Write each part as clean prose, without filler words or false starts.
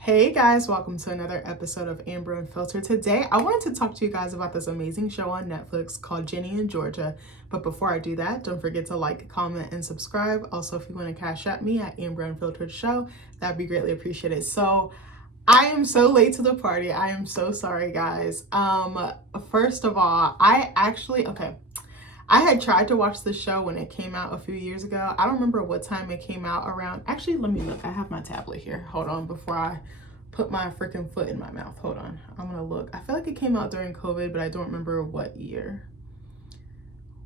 Hey guys, welcome to another episode of Amber Unfiltered. Today, I wanted to talk to you guys about this amazing show on Netflix called Ginny in Georgia. But before I do that, don't forget to like, comment, and subscribe. Also, if you want to cash at me at Amber Unfiltered Show, that'd be greatly appreciated. So, I am so late to the party. I am so sorry, guys. First of all, I had tried to watch the show when it came out a few years ago. I don't remember what time it came out around. Actually, let me look. I have my tablet here. Hold on before I put my freaking foot in my mouth. Hold on. I'm going to look. I feel like it came out during COVID, but I don't remember what year.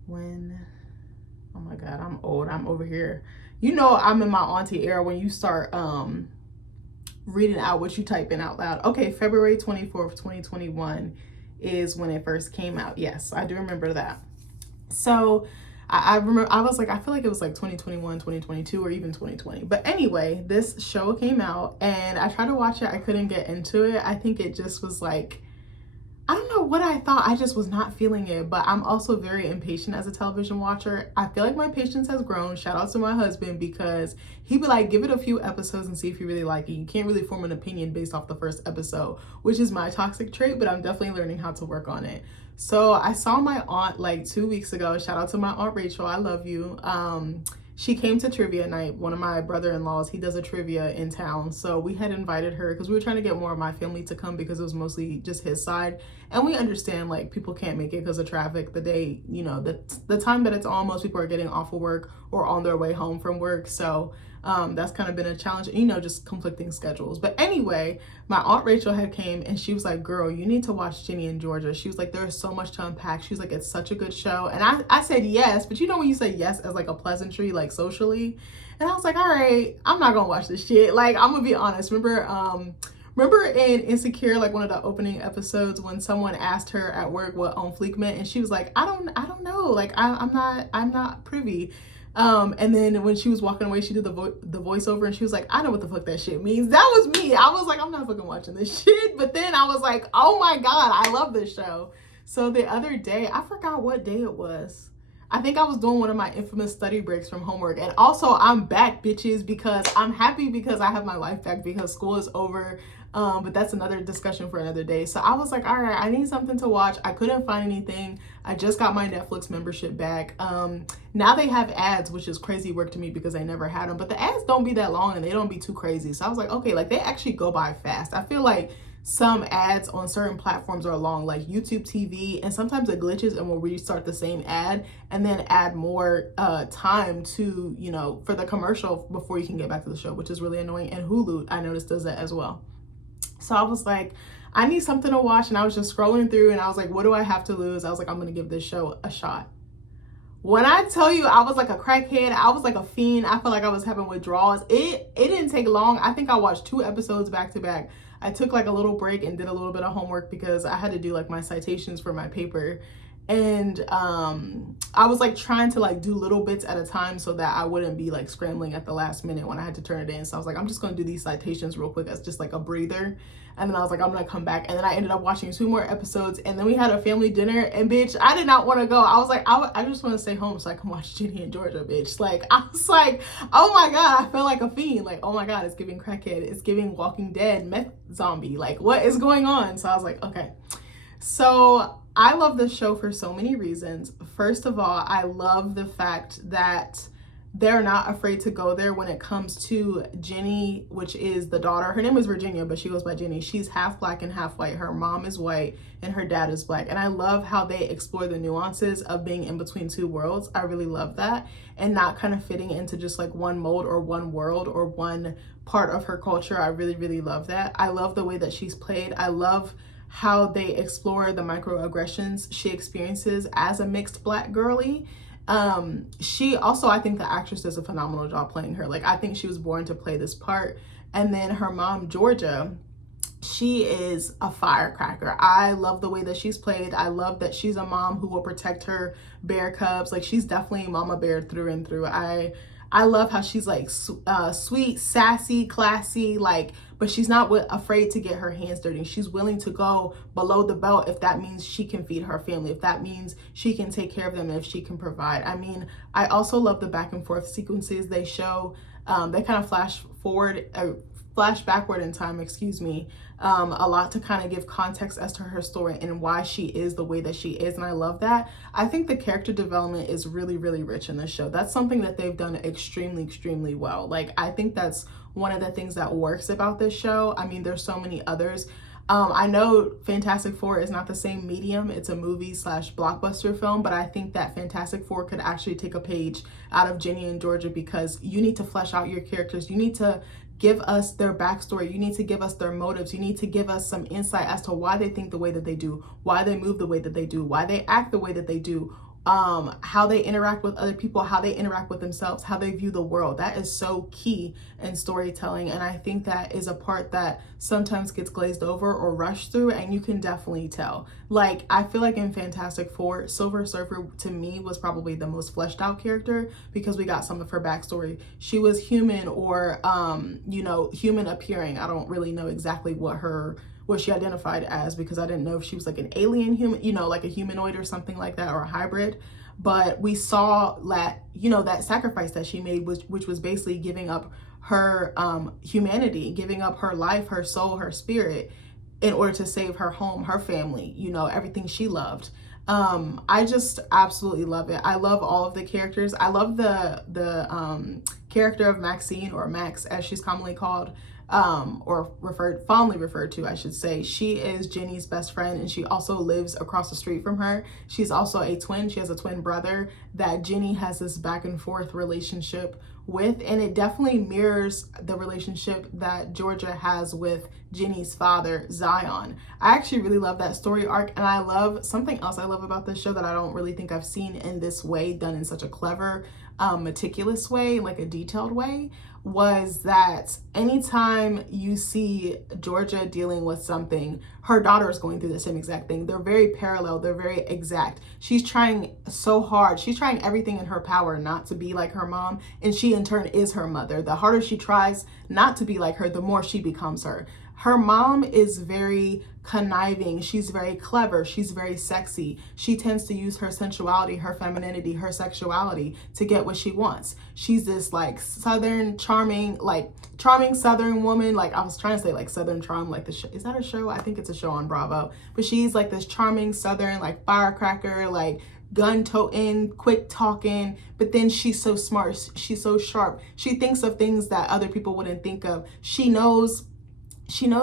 When? Oh my God, I'm old. I'm over here. You know, I'm in my auntie era when you start reading out what you type in out loud. Okay, February 24th, 2021 is when it first came out. Yes, I do remember that. So I remember, I was like, I feel like it was like 2021, 2022, or even 2020. But anyway, this show came out and I tried to watch it. I couldn't get into it. I think it just was like, I don't know what I thought. I just was not feeling it. But I'm also very impatient as a television watcher. I feel like my patience has grown. Shout out to my husband, because he'd be like, give it a few episodes and see if you really like it. You can't really form an opinion based off the first episode, which is my toxic trait, but I'm definitely learning how to work on it. So I saw my aunt like 2 weeks ago. Shout out to my aunt Rachel. I love you. She came to trivia night. One of my brother-in-laws, he does a trivia in town. So we had invited her because we were trying to get more of my family to come because it was mostly just his side. And we understand like people can't make it because of traffic the day, you know, the time that it's on, most people are getting off of work or on their way home from work. So that's kind of been a challenge, you know, just conflicting schedules. But anyway, my aunt Rachel had came and she was like, girl, you need to watch Ginny in Georgia. She was like, there's so much to unpack. She was like, it's such a good show. And I said yes, but you know when you say yes as like a pleasantry, like socially, and I was like, all right, I'm not gonna watch this shit. Like, I'm gonna be honest. Remember in Insecure, like one of the opening episodes when someone asked her at work what on fleek meant, and she was like, I don't know. Like, I'm not privy. And then when she was walking away, she did the voiceover and she was like, I know what the fuck that shit means. That was me. I was like, I'm not fucking watching this shit. But then I was like, oh my God, I love this show. So the other day, I forgot what day it was. I think I was doing one of my infamous study breaks from homework. And also I'm back, bitches, because I'm happy because I have my life back because school is over. But that's another discussion for another day. So I was like, all right, I need something to watch. I couldn't find anything. I just got my Netflix membership back. Now they have ads, which is crazy work to me because I never had them. But the ads don't be that long and they don't be too crazy. So I was like, okay, like they actually go by fast. I feel like some ads on certain platforms are long, like YouTube TV, and sometimes it glitches and will restart the same ad and then add more time to, you know, for the commercial before you can get back to the show, which is really annoying. And Hulu, I noticed, does that as well. So I was like, I need something to watch. And I was just scrolling through and I was like, what do I have to lose? I was like, I'm going to give this show a shot. When I tell you I was like a crackhead, I was like a fiend. I felt like I was having withdrawals. It didn't take long. I think I watched 2 episodes back to back. I took like a little break and did a little bit of homework because I had to do like my citations for my paper. And I was like trying to like do little bits at a time so that I wouldn't be like scrambling at the last minute when I had to turn it in. So I was like, I'm just gonna do these citations real quick as just like a breather. And then I was like, I'm gonna come back. And then I ended up watching 2 more episodes. And then we had a family dinner. And bitch, I did not want to go. I was like, I just want to stay home so I can watch Ginny in Georgia, bitch. Like, I was like, oh my God, I feel like a fiend. Like, oh my God, it's giving crackhead. It's giving Walking Dead, meth zombie. Like, what is going on? So I was like, okay. So I love this show for so many reasons. First of all, I love the fact that they're not afraid to go there when it comes to Ginny, which is the daughter. Her name is Virginia, but she goes by Ginny. She's half black and half white. Her mom is white and her dad is black. And I love how they explore the nuances of being in between 2 worlds. I really love that. And not kind of fitting into just like one mold or one world or one part of her culture. I really, really love that. I love the way that she's played. I love how they explore the microaggressions she experiences as a mixed black girly. She also, I think the actress does a phenomenal job playing her. Like, I think she was born to play this part. And then her mom, Georgia, she is a firecracker. I love the way that she's played. I love that she's a mom who will protect her bear cubs. Like, she's definitely mama bear through and through. I love how she's like sweet, sassy, classy, like, but she's not afraid to get her hands dirty. She's willing to go below the belt if that means she can feed her family, if that means she can take care of them, and if she can provide. I mean, I also love the back and forth sequences they show. They kind of flash forward flash backward in time, excuse me, a lot to kind of give context as to her story and why she is the way that she is. And I love that. I think the character development is really, really rich in this show. That's something that they've done extremely, extremely well. Like, I think that's one of the things that works about this show. I mean, there's so many others. I know Fantastic Four is not the same medium. It's a movie slash blockbuster film, but I think that Fantastic Four could actually take a page out of Ginny and Georgia, because you need to flesh out your characters. You need to give us their backstory. You need to give us their motives. You need to give us some insight as to why they think the way that they do, why they move the way that they do, why they act the way that they do, how they interact with other people, how they interact with themselves, how they view the world. That is so key in storytelling. And I think that is a part that sometimes gets glazed over or rushed through, and you can definitely tell. Like, I feel like in Fantastic Four, Silver Surfer to me was probably the most fleshed out character, because we got some of her backstory. She was human, or human appearing. I don't really know exactly what she identified as, because I didn't know if she was like an alien human, like a humanoid or something like that, or a hybrid. But we saw that, that sacrifice that she made, which was basically giving up her humanity, giving up her life, her soul, her spirit, in order to save her home, her family, everything she loved. I just absolutely love it. I love all of the characters. I love the character of Maxine, or Max as she's commonly called, or fondly referred to, I should say. She is Ginny's best friend, and she also lives across the street from her. She's also a twin. She has a twin brother that Ginny has this back and forth relationship with, and it definitely mirrors the relationship that Georgia has with Ginny's father, Zion. I actually really love that story arc, and I love something else I love about this show that I don't really think I've seen in this way, done in such a clever, meticulous way, like a detailed way, was that anytime you see Georgia dealing with something, her daughter is going through the same exact thing. They're very parallel. They're very exact. She's trying so hard. She's trying everything in her power not to be like her mom, and she in turn is her mother. The harder she tries not to be like her, the more she becomes her. Her mom is very conniving. She's very clever. She's very sexy. She tends to use her sensuality, her femininity, her sexuality to get what she wants. She's this like southern charming southern woman. Like, I was trying to say like Southern Charm, like the show. Is that a show? I think it's a show on Bravo. But she's like this charming southern, like firecracker, like gun toting, quick talking, but then she's so smart. She's so sharp. She thinks of things that other people wouldn't think of. She knows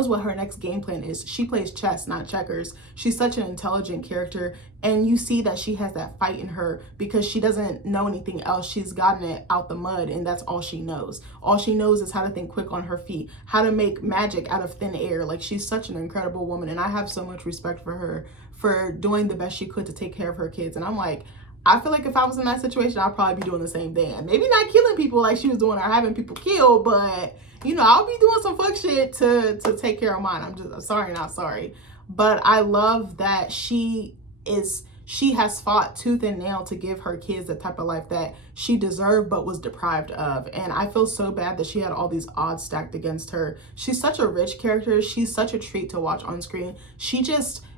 what her next game plan is. She plays chess, not checkers. She's such an intelligent character, and you see that she has that fight in her because she doesn't know anything else. She's gotten it out the mud, and that's all she knows. All she knows is how to think quick on her feet, how to make magic out of thin air. Like, she's such an incredible woman, and I have so much respect for her for doing the best she could to take care of her kids. And I'm like, I feel like if I was in that situation, I'd probably be doing the same thing. Maybe not killing people like she was doing or having people killed, but I'll be doing some fuck shit to take care of mine. I'm sorry, not sorry. But I love that she has fought tooth and nail to give her kids the type of life that she deserved but was deprived of. And I feel so bad that she had all these odds stacked against her. She's such a rich character. She's such a treat to watch on screen.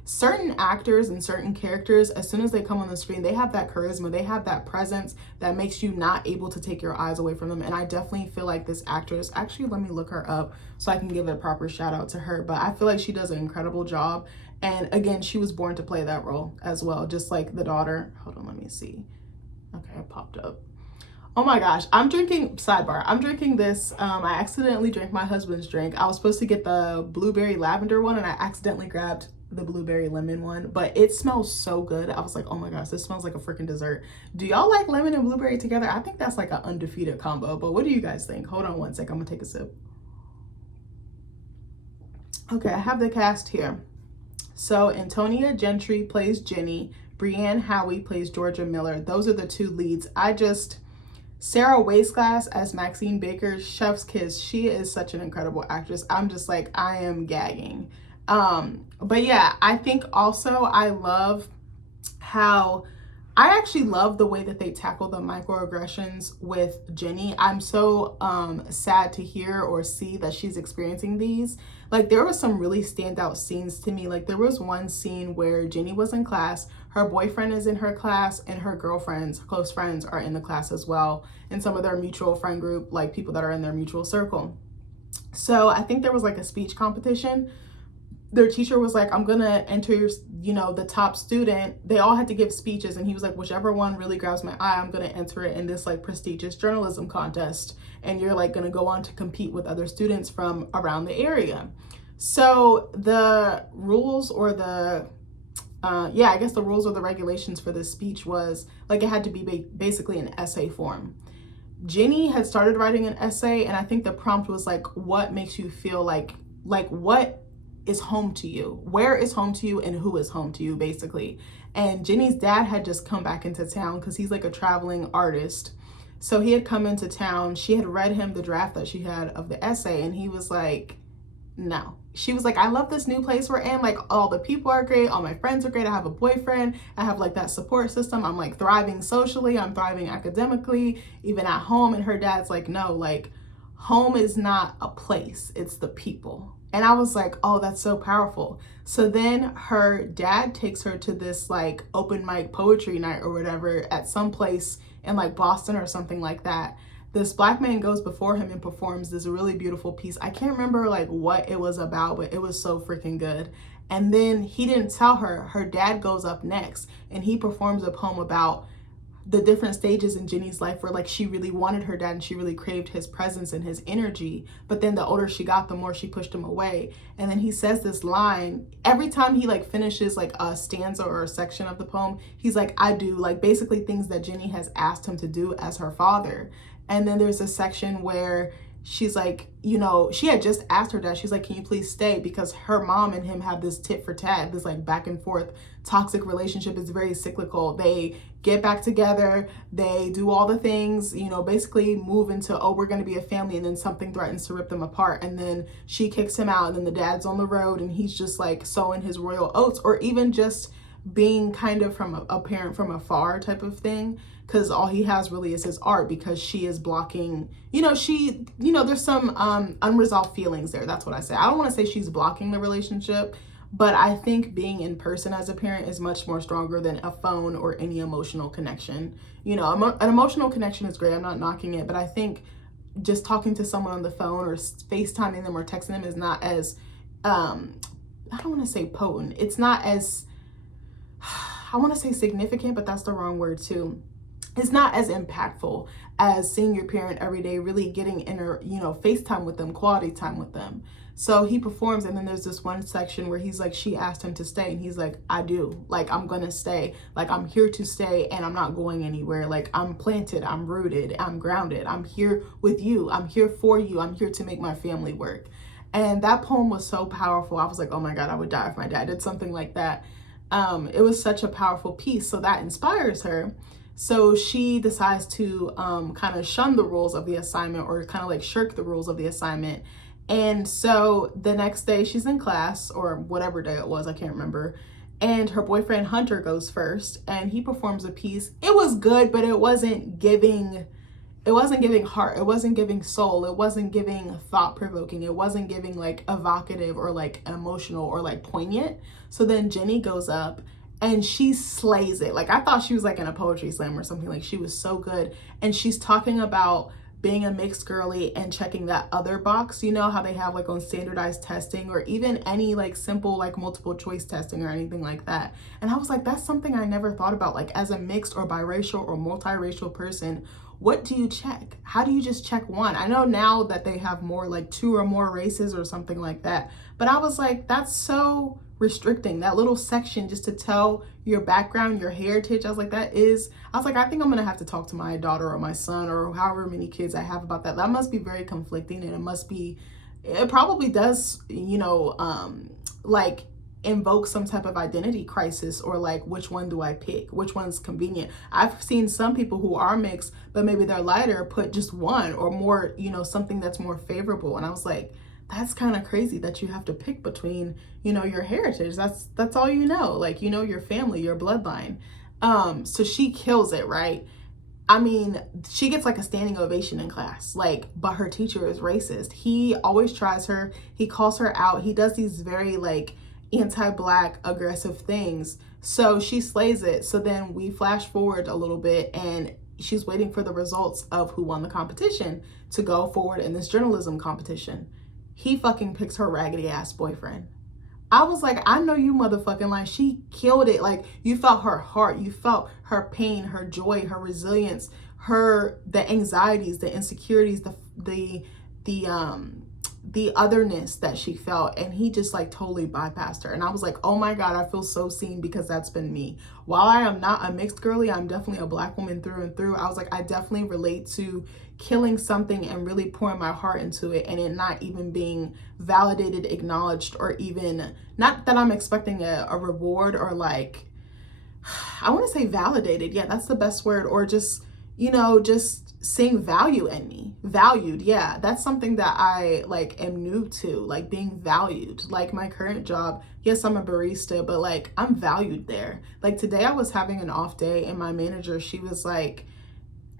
Certain actors and certain characters, as soon as they come on the screen, they have that charisma, they have that presence that makes you not able to take your eyes away from them. And I definitely feel like this actress, actually, let me look her up so I can give a proper shout out to her, but I feel like she does an incredible job. And again, she was born to play that role as well, just like the daughter. Hold on, let me see. Okay, it popped up. Oh my gosh, I'm drinking this. I accidentally drank my husband's drink. I was supposed to get the blueberry lavender one, and I accidentally grabbed the blueberry lemon one, but it smells so good. I was like, oh my gosh, this smells like a freaking dessert. Do y'all like lemon and blueberry together? I think that's like an undefeated combo, but what do you guys think? Hold on one sec, I'm gonna take a sip. Okay, I have the cast here. So Antonia Gentry plays Ginny, Brienne Howie plays Georgia Miller. Those are the two leads. Sarah Waisglass as Maxine Baker, chef's kiss. She is such an incredible actress. I'm just like, I am gagging. But yeah, I think also I actually love the way that they tackle the microaggressions with Ginny. I'm so sad to hear or see that she's experiencing these. Like, there was some really standout scenes to me. Like, there was one scene where Ginny was in class, her boyfriend is in her class, and her girlfriends, close friends, are in the class as well, and some of their mutual friend group, like people that are in their mutual circle. So I think there was like a speech competition. Their teacher was like, I'm gonna enter your, the top student. They all had to give speeches, and he was like, whichever one really grabs my eye, I'm gonna enter it in this like prestigious journalism contest, and you're like gonna go on to compete with other students from around the area. So the rules or the I guess the rules or the regulations for this speech was like it had to be basically an essay form. Ginny had started writing an essay, and I think the prompt was like, what makes you feel like what is home to you? Where is home to you, and who is home to you, basically. And Ginny's dad had just come back into town because he's like a traveling artist. So he had come into town. She had read him the draft that she had of the essay, and he was like, no. She was like, I love this new place we're in. Like, all the people are great. All my friends are great. I have a boyfriend. I have like that support system. I'm like thriving socially. I'm thriving academically, even at home. And her dad's like, no, like home is not a place. It's the people. And I was like, oh, that's so powerful. So then her dad takes her to this like open mic poetry night or whatever at some place in like Boston or something like that. This black man goes before him and performs this really beautiful piece. I can't remember like what it was about, but it was so freaking good. And then he didn't tell her, her dad goes up next and he performs a poem about the different stages in Ginny's life where like she really wanted her dad and she really craved his presence and his energy. But then the older she got, the more she pushed him away. And then he says this line every time he like finishes like a stanza or a section of the poem. He's like, I do, like basically things that Ginny has asked him to do as her father. And then there's a section where she's like, she had just asked her dad, she's like, can you please stay? Because her mom and him have this tit for tat, this like back and forth toxic relationship. Is very cyclical. They get back together, they do all the things, basically move into, oh, we're going to be a family, and then something threatens to rip them apart, and then she kicks him out, and then the dad's on the road and he's just like sowing his royal oats, or even just being kind of from a parent from afar type of thing, because all he has really is his art, because she is blocking, there's some unresolved feelings there. That's what I say. I don't want to say she's blocking the relationship, but I think being in person as a parent is much more stronger than a phone or any emotional connection. An emotional connection is great. I'm not knocking it, but I think just talking to someone on the phone or FaceTiming them or texting them is not as, I don't want to say potent. It's not as, I want to say significant, but that's the wrong word too. It's not as impactful as seeing your parent every day, really getting inner, FaceTime with them, quality time with them. So he performs, and then there's this one section where he's like, she asked him to stay, and he's like, I do, like, I'm gonna stay, like, I'm here to stay, and I'm not going anywhere, like, I'm planted, I'm rooted, I'm grounded, I'm here with you, I'm here for you, I'm here to make my family work. And that poem was so powerful. I was like, oh my God, I would die if my dad did something like that. It was such a powerful piece, so that inspires her. So she decides to kind of shun the rules of the assignment, or kind of like shirk the rules of the assignment. And so the next day she's in class, or whatever day it was, I can't remember. And her boyfriend Hunter goes first, and he performs a piece. It was good, but it wasn't giving heart, it wasn't giving soul, it wasn't giving thought-provoking, it wasn't giving like evocative or like emotional or like poignant. So then Ginny goes up and she slays it. Like, I thought she was like in a poetry slam or something. Like, she was so good. And she's talking about being a mixed girly and checking that other box, how they have like on standardized testing, or even any like simple like multiple choice testing or anything like that. And I was like, that's something I never thought about. Like, as a mixed or biracial or multiracial person, what do you check? How do you just check one? I know now that they have more like 2 or more races or something like that, but I was like, that's so restricting, that little section just to tell your background, your heritage. I was like, I think I'm gonna have to talk to my daughter or my son or however many kids I have about that. That must be very conflicting, and it probably does, like invoke some type of identity crisis, or like, which one do I pick? Which one's convenient? I've seen some people who are mixed, but maybe they're lighter, put just one or more, something that's more favorable. And I was like, that's kind of crazy that you have to pick between, your heritage. That's all like, your family, your bloodline. So she kills it, right? I mean, she gets like a standing ovation in class, like, but her teacher is racist. He always tries her. He calls her out. He does these very like anti-Black aggressive things. So she slays it. So then we flash forward a little bit, and she's waiting for the results of who won the competition to go forward in this journalism competition. he fucking picks her raggedy ass boyfriend. I was like, I know you motherfucking lying. She killed it. Like, you felt her heart, you felt her pain, her joy, her resilience, the anxieties, the insecurities, the otherness that she felt, and he just like totally bypassed her. And I was like, oh my God, I feel so seen, because that's been me. While I am not a mixed girly, I'm definitely a Black woman through and through. I was like, I definitely relate to killing something and really pouring my heart into it, and it not even being validated, acknowledged, or even, not that I'm expecting a reward, or like, I want to say validated. Yeah, that's the best word. Or just, just seeing value in me. Valued. Yeah, that's something that I like am new to, like being valued. Like my current job, yes, I'm a barista, but like I'm valued there. Like today I was having an off day, and my manager, she was like,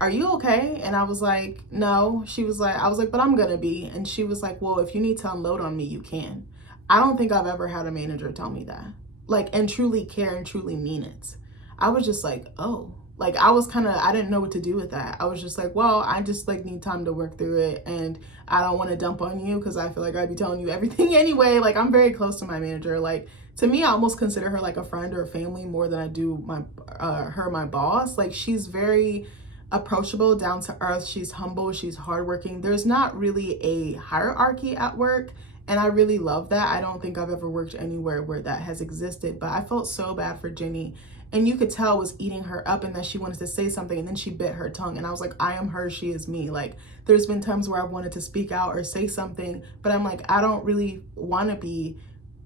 are you okay? And I was like, no. I was like, but I'm gonna be. And she was like, well, if you need to unload on me, you can. I don't think I've ever had a manager tell me that, like, and truly care and truly mean it. I was just like, oh, like I was I didn't know what to do with that. I was just like, well, I just like need time to work through it, and I don't want to dump on you, because I feel like I'd be telling you everything anyway. Like, I'm very close to my manager. Like, to me, I almost consider her like a friend or a family more than I do my boss. Like, she's very approachable, down to earth. She's humble. She's hardworking. There's not really a hierarchy at work, and I really love that. I don't think I've ever worked anywhere where that has existed, but I felt so bad for Ginny. And you could tell it was eating her up, and that she wanted to say something, and then she bit her tongue. And I was like, I am her, she is me. Like, there's been times where I've wanted to speak out or say something, but I'm like, I don't really want to be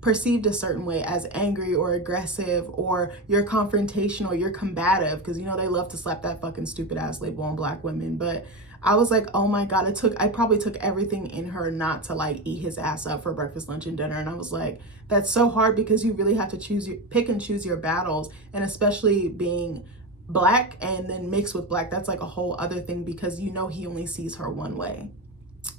perceived a certain way, as angry or aggressive, or you're confrontational, you're combative, because they love to slap that fucking stupid ass label on Black women. But I was like, oh my God, I probably took everything in her not to like eat his ass up for breakfast, lunch, and dinner. And I was like, that's so hard, because you really have to pick and choose your battles. And especially being Black and then mixed with Black, that's like a whole other thing, because he only sees her one way.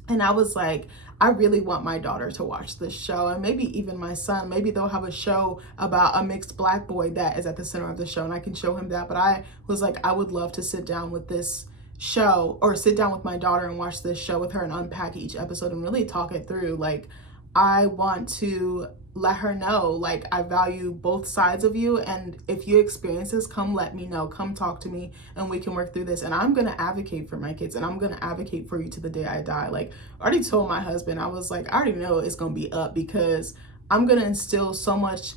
And I was like, I really want my daughter to watch this show, and maybe even my son. Maybe they'll have a show about a mixed Black boy that is at the center of the show, and I can show him that. But I was like, I would love to sit down with this show, or sit down with my daughter and watch this show with her and unpack each episode and really talk it through. Like, I want to let her know, like, I value both sides of you, and if you experience this, come let me know, come talk to me, and we can work through this. And I'm gonna advocate for my kids, and I'm gonna advocate for you to the day I die. Like, I already told my husband, I was like, I already know it's gonna be up, because I'm gonna instill so much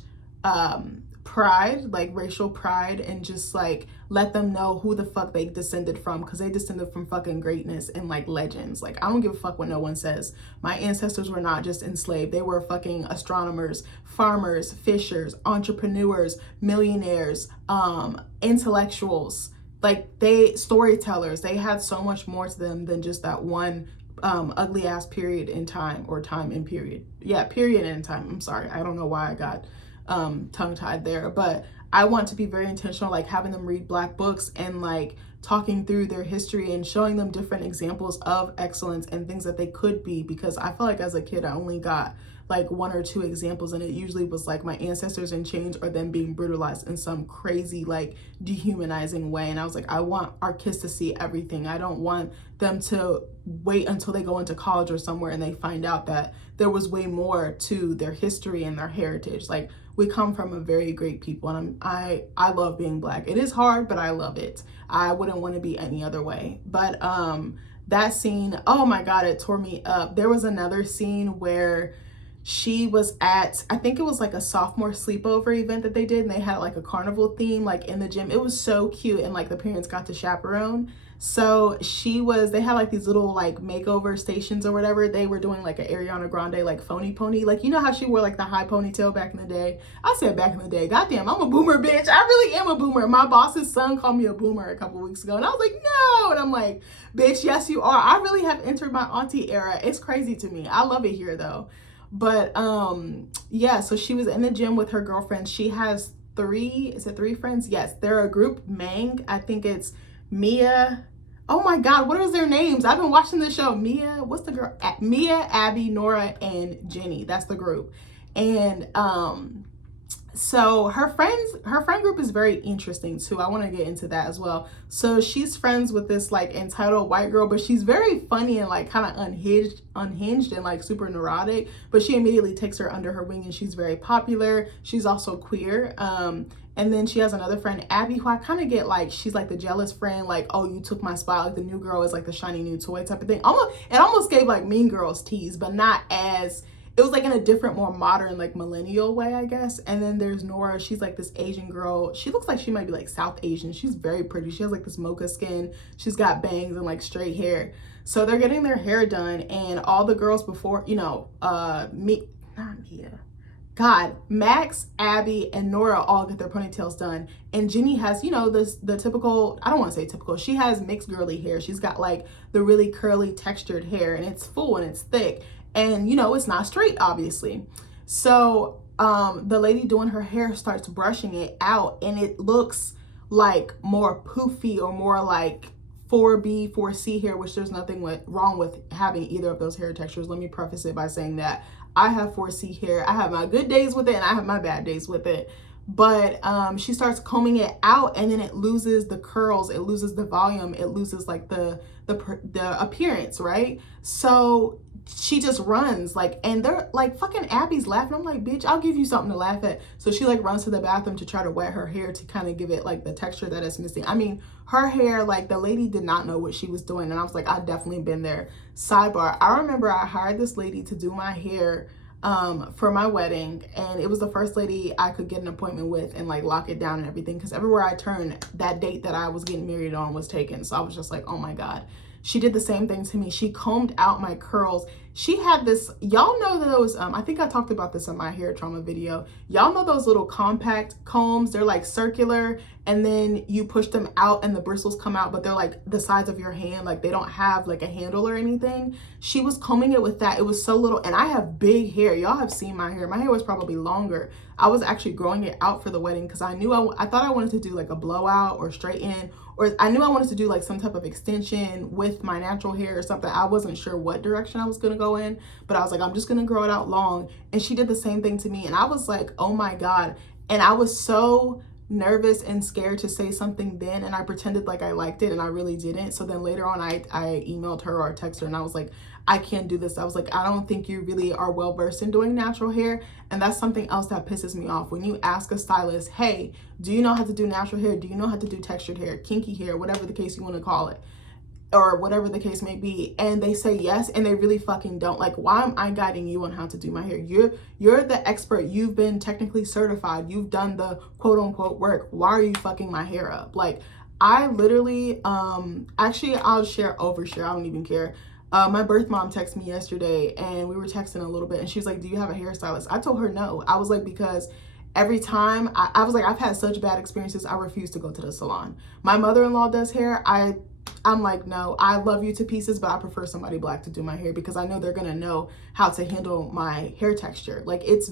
pride, like racial pride, and just like let them know who the fuck they descended from, because they descended from fucking greatness and like legends. Like, I don't give a fuck what no one says. My ancestors were not just enslaved. They were fucking astronomers, farmers, fishers, entrepreneurs, millionaires, intellectuals, like storytellers. They had so much more to them than just that one ugly ass period in time, or time in period. Yeah, period in time. I'm sorry. I don't know why I got tongue-tied there, but I want to be very intentional, like having them read Black books and like talking through their history and showing them different examples of excellence and things that they could be, because I feel like as a kid I only got like one or two examples, and it usually was like my ancestors in chains, or them being brutalized in some crazy like dehumanizing way. And I was like, I want our kids to see everything. I don't want them to wait until they go into college or somewhere and they find out that there was way more to their history and their heritage. Like, we come from a very great people, and I love being Black. It is hard, but I love it. I wouldn't want to be any other way. But that scene, oh my God, it tore me up. There was another scene where she was at, I think it was like a sophomore sleepover event that they did, and they had like a carnival theme like in the gym. It was so cute, and like the parents got to chaperone. So they had like these little like makeover stations or whatever. They were doing like an Ariana Grande like phony pony, like, you know how she wore like the high ponytail back in the day. I said back in the day, goddamn, I'm a boomer, bitch. I really am a boomer. My boss's son called me a boomer a couple weeks ago, and I was like, no. And I'm like, bitch, yes you are. I really have entered my auntie era. It's crazy to me. I love it here though. But yeah, so she was in the gym with her girlfriend. She has three friends? Yes, they're a group. Mang, I think it's Mia. Oh my God, what is their names? I've been watching the show. Mia, what's the girl? Mia, Abby, Nora, and Ginny. That's the group. And So her friend group is very interesting too. I want to get into that as well. So she's friends with this like entitled white girl, but she's very funny and like kind of unhinged and like super neurotic. But she immediately takes her under her wing, and she's very popular. She's also queer. And then she has another friend, Abby, who I kind of get like, she's like the jealous friend, like, oh, you took my spot, like the new girl is like the shiny new toy type of thing. It almost gave like Mean Girls tease, but not as, it was like in a different, more modern, like millennial way, I guess. And then there's Nora. She's like this Asian girl. She looks like she might be like South Asian. She's very pretty. She has like this mocha skin. She's got bangs and like straight hair. So they're getting their hair done, and all the girls before, Max, Abby, and Nora all get their ponytails done. And Ginny has, the typical, I don't want to say typical, she has mixed girly hair. She's got like the really curly textured hair, and it's full and it's thick. And, it's not straight, obviously. So the lady doing her hair starts brushing it out, and it looks like more poofy or more like 4B, 4C hair, which there's nothing wrong with having either of those hair textures. Let me preface it by saying that I have 4C hair. I have my good days with it, and I have my bad days with it. But she starts combing it out, and then it loses the curls, it loses the volume, it loses like the appearance, right? So she just runs, like, and they're like, fucking Abby's laughing. I'm like, bitch, I'll give you something to laugh at. So she like runs to the bathroom to try to wet her hair to kind of give it like the texture that it's missing. I mean, her hair, like, the lady did not know what she was doing, and I was like, I've definitely been there. Sidebar, I remember I hired this lady to do my hair for my wedding, and it was the first lady I could get an appointment with and like lock it down and everything, because everywhere I turned, that date that I was getting married on was taken. So I was just like, oh my God. She did the same thing to me. She combed out my curls. She had this, y'all know those, I think I talked about this in my hair trauma video. Y'all know those little compact combs? They're like circular, and then you push them out and the bristles come out, but they're like the size of your hand. Like they don't have like a handle or anything. She was combing it with that. It was so little, and I have big hair. Y'all have seen my hair. My hair was probably longer. I was actually growing it out for the wedding because I knew I thought I wanted to do like a blowout or straighten, or I knew I wanted to do like some type of extension with my natural hair or something. I wasn't sure what direction I was going to go in, but I was like, I'm just going to grow it out long. And she did the same thing to me. And I was like, oh my God. And I was so nervous and scared to say something then, and I pretended like I liked it, and I really didn't. So then later on I emailed her or texted her, and I was like, I can't do this. I was like, I don't think you really are well versed in doing natural hair. And that's something else that pisses me off. When you ask a stylist, hey, do you know how to do natural hair? Do you know how to do textured hair, kinky hair, whatever the case you want to call it, or whatever the case may be, and they say yes, and they really fucking don't. Like, why am I guiding you on how to do my hair? You're the expert. You've been technically certified. You've done the quote unquote work. Why are you fucking my hair up? Like, I literally, actually, I'll overshare. I don't even care. My birth mom texted me yesterday, and we were texting a little bit, and she was like, do you have a hairstylist? I told her no. I was like, because every time I was like, I've had such bad experiences, I refuse to go to the salon. My mother-in-law does hair. I'm like, no, I love you to pieces, but I prefer somebody black to do my hair, because I know they're gonna know how to handle my hair texture. Like, it's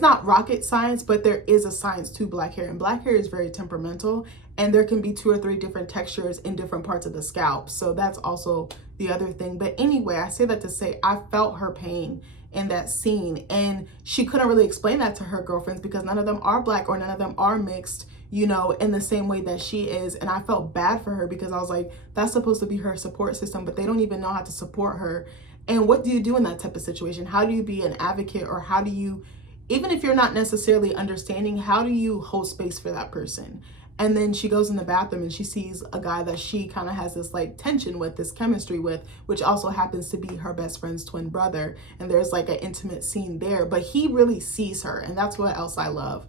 not rocket science, but there is a science to black hair, and black hair is very temperamental, and there can be 2 or 3 different textures in different parts of the scalp. So that's also the other thing. But anyway, I say that to say I felt her pain in that scene, and she couldn't really explain that to her girlfriends because none of them are black or none of them are mixed, in the same way that she is. And I felt bad for her because I was like, that's supposed to be her support system, but they don't even know how to support her. And what do you do in that type of situation? How do you be an advocate, or how do you, even if you're not necessarily understanding, how do you hold space for that person? And then she goes in the bathroom and she sees a guy that she kind of has this like tension with, this chemistry with, which also happens to be her best friend's twin brother. And there's like an intimate scene there, but he really sees her, and that's what else I love.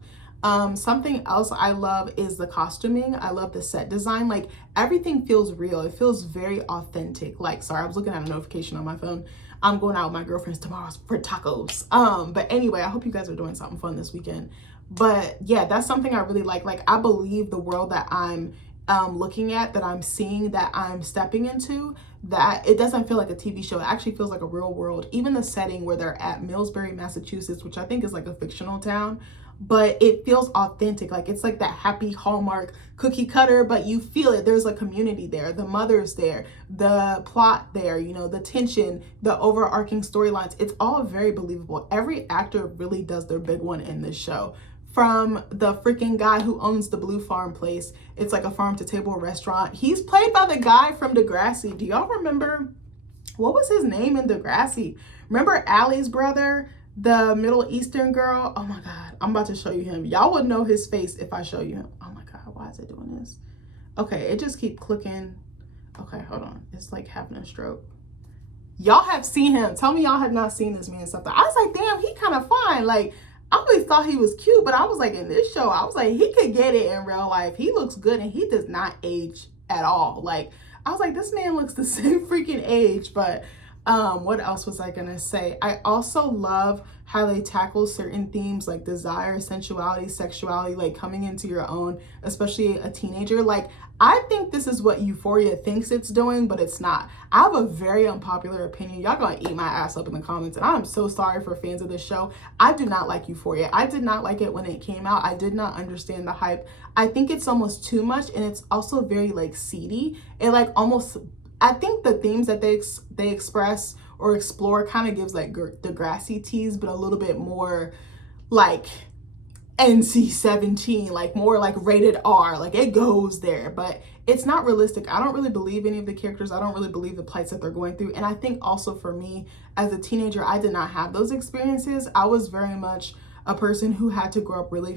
Something else I love is the costuming. I love the set design. Like, everything feels real. It feels very authentic. Like, sorry, I was looking at a notification on my phone. I'm going out with my girlfriends tomorrow for tacos. But anyway, I hope you guys are doing something fun this weekend. But yeah, that's something I really like. Like, I believe the world that I'm looking at, that I'm seeing, that I'm stepping into, that it doesn't feel like a TV show. It actually feels like a real world. Even the setting where they're at, Millsbury, Massachusetts, which I think is like a fictional town, but it feels authentic. Like it's like that happy Hallmark cookie cutter, but you feel it. There's a community there, the mother's there, the plot there, you know, the tension, the overarching storylines. It's all very believable. Every actor really does their big one in this show. From the freaking guy who owns the Blue Farm place. It's like a farm to table restaurant. He's played by the guy from Degrassi. Do y'all remember, what was his name in Degrassi? Remember Allie's brother, the Middle Eastern girl? Oh my God, I'm about to show you him. Y'all would know his face if I show you him. Oh my God, why is it doing this? Okay, it just keep clicking. Okay, hold on. It's like having a stroke. Y'all have seen him. Tell me y'all have not seen this man something. I was like, damn, he kind of fine. Like, I always thought he was cute, but I was like, in this show, I was like, he could get it in real life. He looks good and he does not age at all. Like, I was like, this man looks the same freaking age. But what else was I gonna say? I also love how they tackle certain themes like desire, sensuality, sexuality, like coming into your own, especially a teenager. Like, I think this is what Euphoria thinks it's doing, but it's not. I have a very unpopular opinion. Y'all gonna eat my ass up in the comments, and I'm so sorry for fans of this show. I do not like Euphoria. I did not like it when it came out. I did not understand the hype. I think it's almost too much, and it's also very like seedy. It like almost, I think the themes that they express or explore kind of gives like Degrassi tease, but a little bit more like NC-17, like more like rated R, like it goes there, but it's not realistic. I don't really believe any of the characters. I don't really believe the plights that they're going through. And I think also for me as a teenager, I did not have those experiences. I was very much a person who had to grow up really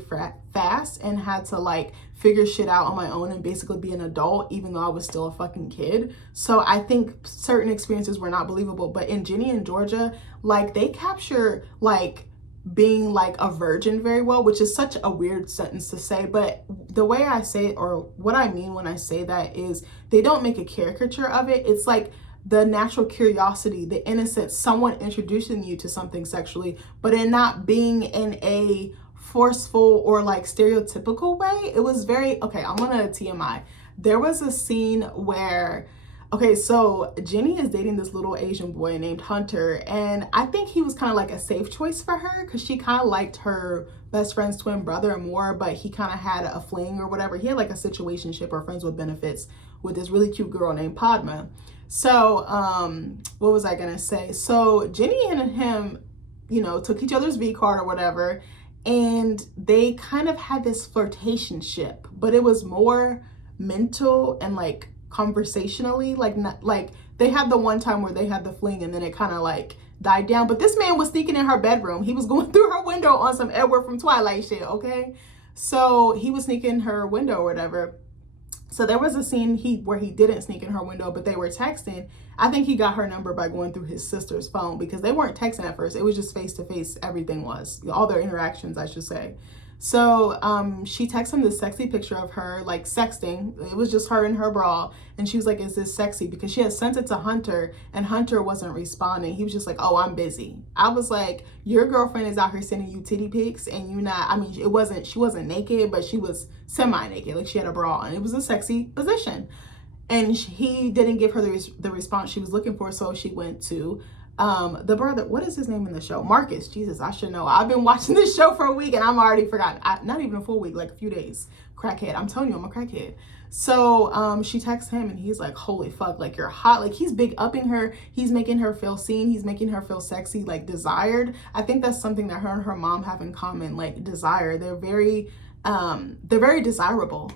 fast and had to like figure shit out on my own and basically be an adult, even though I was still a fucking kid. So I think certain experiences were not believable. But in Ginny and Georgia, like they capture like being like a virgin very well, which is such a weird sentence to say, but the way I say it, or what I mean when I say that, is they don't make a caricature of it. It's like the natural curiosity, the innocence, someone introducing you to something sexually, but in not being in a forceful or like stereotypical way. It was very, okay, I'm gonna TMI. There was a scene where, okay, so Ginny is dating this little Asian boy named Hunter, and I think he was kind of like a safe choice for her because she kind of liked her best friend's twin brother more, but he kind of had a fling or whatever. He had like a situationship or friends with benefits with this really cute girl named Padma. So, what was I gonna say? So Ginny and him, you know, took each other's V card or whatever, and they kind of had this flirtationship, but it was more mental and like conversationally, like not like they had the one time where they had the fling and then it kind of like died down. But this man was sneaking in her bedroom. He was going through her window on some Edward from Twilight shit, okay? So he was sneaking in her window or whatever. So there was a scene where he didn't sneak in her window, but they were texting. I think he got her number by going through his sister's phone because they weren't texting at first. It was just face to face. Everything was, all their interactions, I should say. So she texted him this sexy picture of her like sexting. It was just her in her bra, and she was like, is this sexy? Because she had sent it to Hunter and Hunter wasn't responding. He was just like, oh, I'm busy. I was like, your girlfriend is out here sending you titty pics and you not, I mean, she wasn't naked, but she was semi-naked, like she had a bra on. It was a sexy position, and he didn't give her the response she was looking for. So she went to the brother, what is his name in the show? Marcus. Jesus, I should know. I've been watching this show for a week and I'm already forgotten. Not even a full week, like a few days. Crackhead. I'm telling you, I'm a crackhead. So she texts him and he's like, holy fuck, like you're hot. Like he's big upping her. He's making her feel seen. He's making her feel sexy, like desired. I think that's something that her and her mom have in common, like desire. They're very desirable.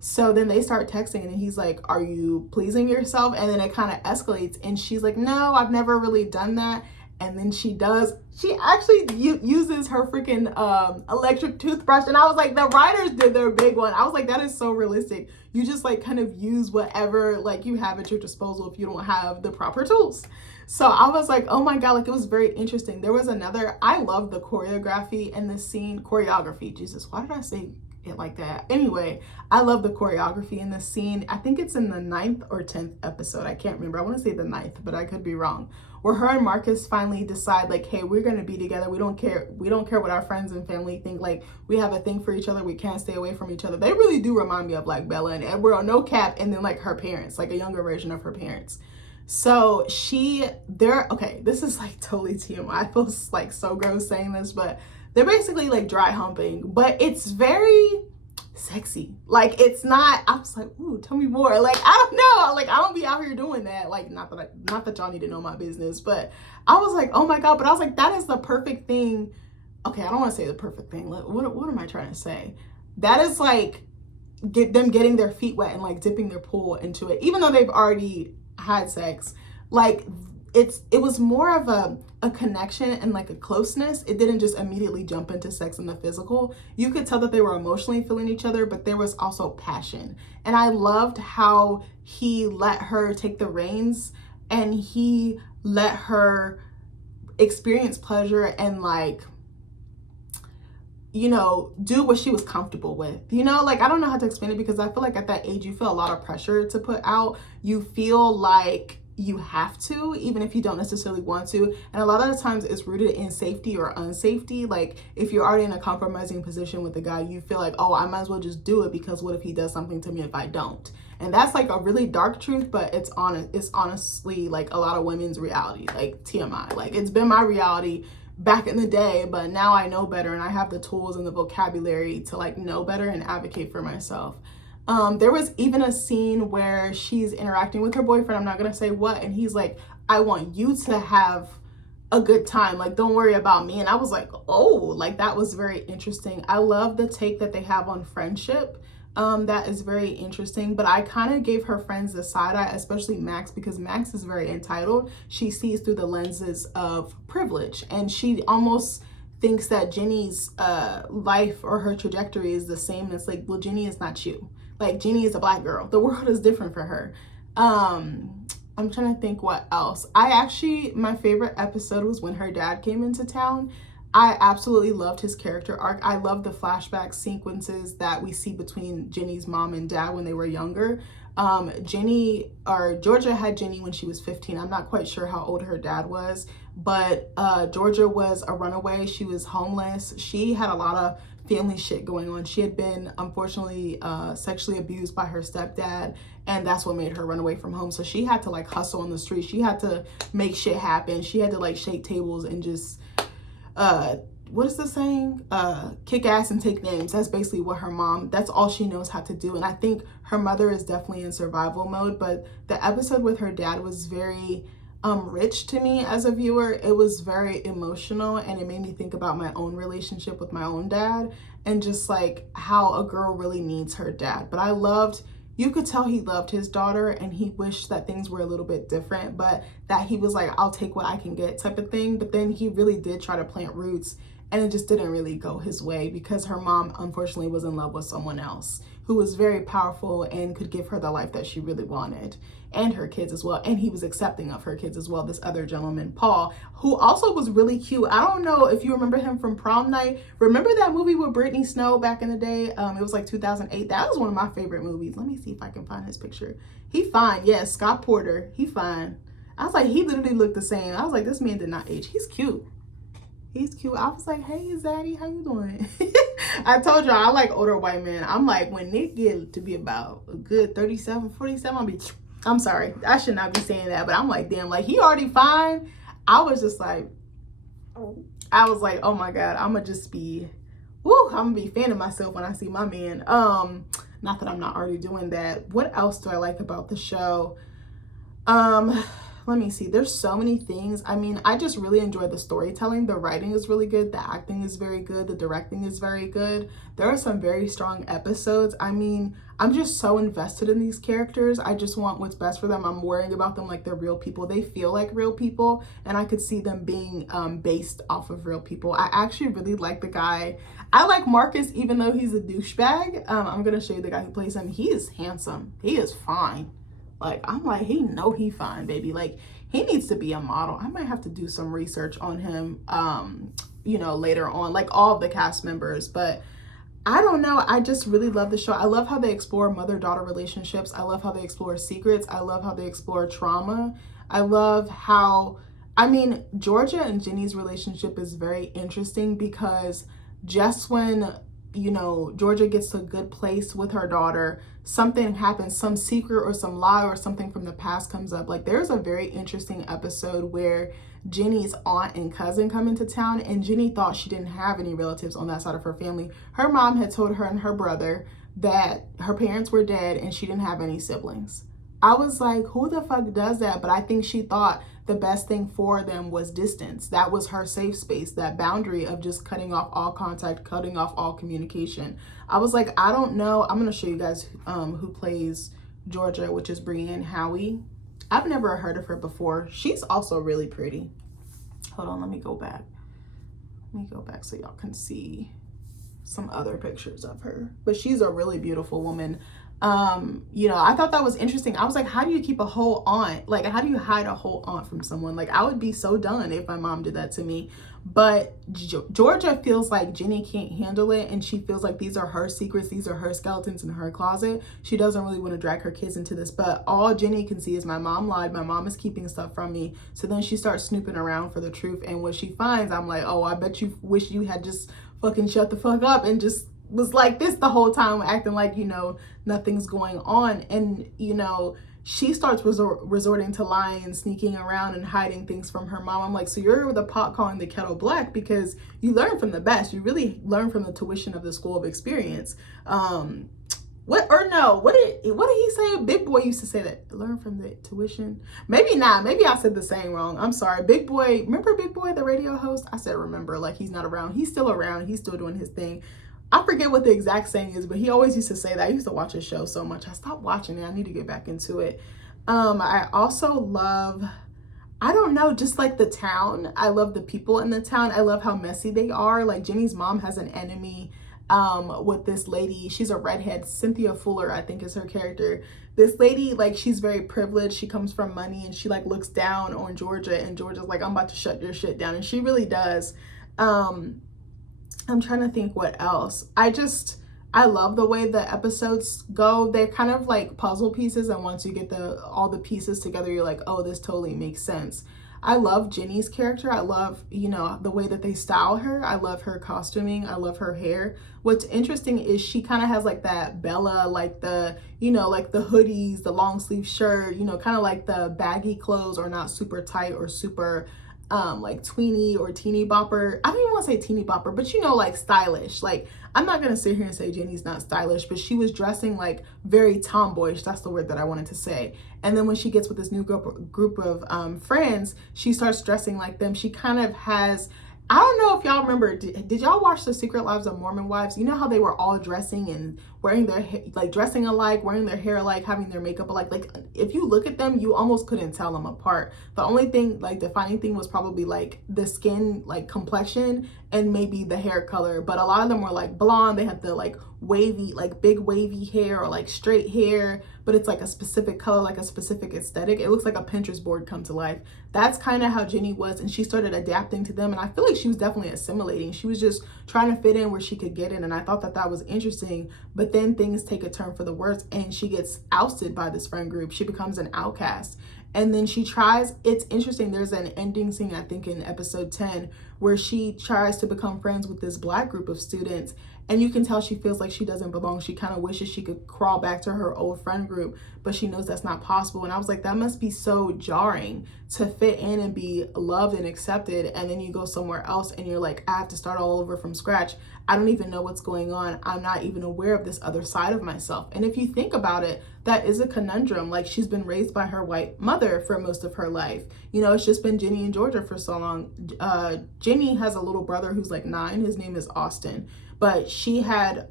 So then they start texting and he's like, are you pleasing yourself? And then it kind of escalates and she's like, no, I've never really done that. And then she actually uses her freaking electric toothbrush. And I was like, the writers did their big one. I was like, that is so realistic. You just like kind of use whatever like you have at your disposal if you don't have the proper tools. So I was like, oh my God, like it was very interesting. There was I love the choreography and the scene, Jesus, why did I say it like that? Anyway, I love the choreography in the scene. I think it's in the 9th or 10th episode. I can't remember. I want to say the 9th, but I could be wrong. where her and Marcus finally decide like, hey, we're gonna be together. We don't care what our friends and family think. Like, we have a thing for each other. We can't stay away from each other. They really do remind me of like Bella and Edward, no cap, and then like her parents, like a younger version of her parents. So okay, this is like totally TMI. I feel like so gross saying this, but they're basically like dry humping, but it's very sexy. Like, it's not, I was like, ooh, tell me more. Like, I don't know. Like, I don't be out here doing that. Like, not that y'all need to know my business, but I was like, oh my God. But I was like, that is the perfect thing. Okay, I don't want to say the perfect thing. What am I trying to say? That is like them getting their feet wet and like dipping their pool into it, even though they've already had sex. Like, it was more of a connection and like a closeness. It didn't just immediately jump into sex and the physical. You could tell that they were emotionally feeling each other, but there was also passion. And I loved how he let her take the reins and he let her experience pleasure and like, you know, do what she was comfortable with. You know, like, I don't know how to explain it, because I feel like at that age you feel a lot of pressure to put out. You feel like you have to, even if you don't necessarily want to. And a lot of the times it's rooted in safety or unsafety. Like, if you're already in a compromising position with the guy, you feel like, oh, I might as well just do it, because what if he does something to me if I don't? And that's like a really dark truth, but it's honestly like a lot of women's reality, like TMI. Like, it's been my reality back in the day, but now I know better and I have the tools and the vocabulary to like know better and advocate for myself. There was even a scene where she's interacting with her boyfriend, I'm not gonna say what, and he's like, I want you to have a good time, like, don't worry about me. And I was like, oh, like, that was very interesting. I love the take that they have on friendship. That is very interesting, but I kind of gave her friends the side eye, especially Max, because Max is very entitled. She sees through the lenses of privilege, and she almost thinks that Ginny's life or her trajectory is the same. It's like, well, Ginny is not you. Like, Ginny is a Black girl. The world is different for her. I'm trying to think what else. My favorite episode was when her dad came into town. I absolutely loved his character arc. I love the flashback sequences that we see between Ginny's mom and dad when they were younger. Georgia had Ginny when she was 15. I'm not quite sure how old her dad was, but Georgia was a runaway. She was homeless. She had a lot of family shit going on. She had been, unfortunately, sexually abused by her stepdad, and that's what made her run away from home. So she had to like hustle on the street. She had to make shit happen. She had to like shake tables and just what is the saying? Kick ass and take names. That's basically what that's all she knows how to do. And I think her mother is definitely in survival mode, but the episode with her dad was very rich to me as a viewer. It was very emotional, and it made me think about my own relationship with my own dad and just like how a girl really needs her dad. But you could tell he loved his daughter and he wished that things were a little bit different, but that he was like, I'll take what I can get type of thing. But then he really did try to plant roots, and it just didn't really go his way, because her mom unfortunately was in love with someone else who was very powerful and could give her the life that she really wanted, and her kids as well. And he was accepting of her kids as well, this other gentleman, Paul, who also was really cute. I don't know if you remember him from Prom Night. Remember that movie with Brittany Snow back in the day? It was like 2008. That was one of my favorite movies. Let me see if I can find his picture. He fine. Yes, Scott Porter. He fine. I was like, he literally looked the same. I was like, this man did not age. He's cute. He's cute. I was like, hey, Zaddy, how you doing? I told y'all I like older white men. I'm like, when Nick get to be about a good 37, 47, I'm sorry, I should not be saying that, but I'm like, damn, like, he already fine. I was like, oh my God, I'm gonna be fanning myself when I see my man. Not that I'm not already doing that. What else do I like about the show? Let me see. There's so many things. I mean, I just really enjoy the storytelling. The writing is really good. The acting is very good. The directing is very good. There are some very strong episodes. I mean, I'm just so invested in these characters. I just want what's best for them. I'm worrying about them like they're real people. They feel like real people, and I could see them being based off of real people. I actually really like the guy. I like Marcus, even though he's a douchebag. I'm going to show you the guy who plays him. He is handsome. He is fine. Like, I'm like, he fine, baby. Like, he needs to be a model. I might have to do some research on him, later on, like all of the cast members. But I don't know. I just really love the show. I love how they explore mother-daughter relationships. I love how they explore secrets. I love how they explore trauma. I love how I mean, Georgia and Ginny's relationship is very interesting because just when, you know, Georgia gets to a good place with her daughter, something happens, some secret or some lie or something from the past comes up. Like, there's a very interesting episode where Ginny's aunt and cousin come into town, and Ginny thought she didn't have any relatives on that side of her family. Her mom had told her and her brother that her parents were dead and she didn't have any siblings. I was like, who the fuck does that? But I think she thought the best thing for them was distance. That was her safe space, that boundary of just cutting off all contact, cutting off all communication. I was like, I don't know. I'm going to show you guys who plays Georgia, which is Brienne Howie. I've never heard of her before. She's also really pretty. Hold on, let me go back. Let me go back so y'all can see some other pictures of her. But she's a really beautiful woman. You know, I thought that was interesting. I was like, how do you keep a whole aunt? Like, how do you hide a whole aunt from someone? Like, I would be so done if my mom did that to me. But Georgia feels like Ginny can't handle it, and she feels like these are her secrets, these are her skeletons in her closet. She doesn't really want to drag her kids into this, but all Ginny can see is my mom lied, my mom is keeping stuff from me. So then she starts snooping around for the truth, and what she finds, I'm like, oh, I bet you wish you had just fucking shut the fuck up and just was like this the whole time, acting like, you know, nothing's going on. And, you know, she starts resorting to lying, sneaking around and hiding things from her mom. I'm like, so you're the pot calling the kettle black, because you learn from the best. You really learn from the tuition of the school of experience. What did he say? Big Boy used to say that. Learn from the tuition. Maybe not. Maybe I said the saying wrong. I'm sorry. Big Boy, remember Big Boy, the radio host? I said remember, like he's not around. He's still around. He's still doing his thing. I forget what the exact saying is, but he always used to say that. I used to watch his show so much. I stopped watching it. I need to get back into it. I also love, I don't know, just like the town. I love the people in the town. I love how messy they are. Like Ginny's mom has an enemy with this lady. She's a redhead. Cynthia Fuller, I think, is her character. This lady, like, she's very privileged. She comes from money, and she like looks down on Georgia, and Georgia's like, I'm about to shut your shit down. And she really does. I'm trying to think what else. I love the way the episodes go. They're kind of like puzzle pieces, and once you get all the pieces together, you're like, oh, this totally makes sense. I love Ginny's character. I love, you know, the way that they style her. I love her costuming. I love her hair. What's interesting is she kind of has like that Bella, like the, you know, like the hoodies, the long sleeve shirt, you know, kind of like the baggy clothes, or not super tight or super like tweeny or teeny bopper. I don't even want to say teeny bopper, but you know, like stylish. Like, I'm not gonna sit here and say Ginny's not stylish, but she was dressing like very tomboyish. That's the word that I wanted to say. And then when she gets with this new group of friends, she starts dressing like them. She kind of has, I don't know if y'all remember, did y'all watch The Secret Lives of Mormon Wives? You know how they were all dressing and wearing their, like dressing alike, wearing their hair alike, having their makeup alike. Like, if you look at them, you almost couldn't tell them apart. The only thing, like defining thing, was probably like the skin, like complexion, and maybe the hair color. But a lot of them were like blonde. They had the like wavy, like big wavy hair, or like straight hair, but it's like a specific color, like a specific aesthetic. It looks like a Pinterest board come to life. That's kind of how Ginny was, and she started adapting to them, and I feel like she was definitely assimilating. She was just trying to fit in where she could get in, and I thought that that was interesting. But then things take a turn for the worse, and she gets ousted by this friend group. She becomes an outcast, and then she tries, it's interesting, there's an ending scene, I think in episode 10, where she tries to become friends with this Black group of students, and you can tell she feels like she doesn't belong. She kind of wishes she could crawl back to her old friend group, but she knows that's not possible. And I was like, that must be so jarring to fit in and be loved and accepted, and then you go somewhere else and you're like, I have to start all over from scratch. I don't even know what's going on. I'm not even aware of this other side of myself. And if you think about it, that is a conundrum. Like, she's been raised by her white mother for most of her life. You know, it's just been Ginny and Georgia for so long. Ginny has a little brother who's like 9. His name is Austin. But she had,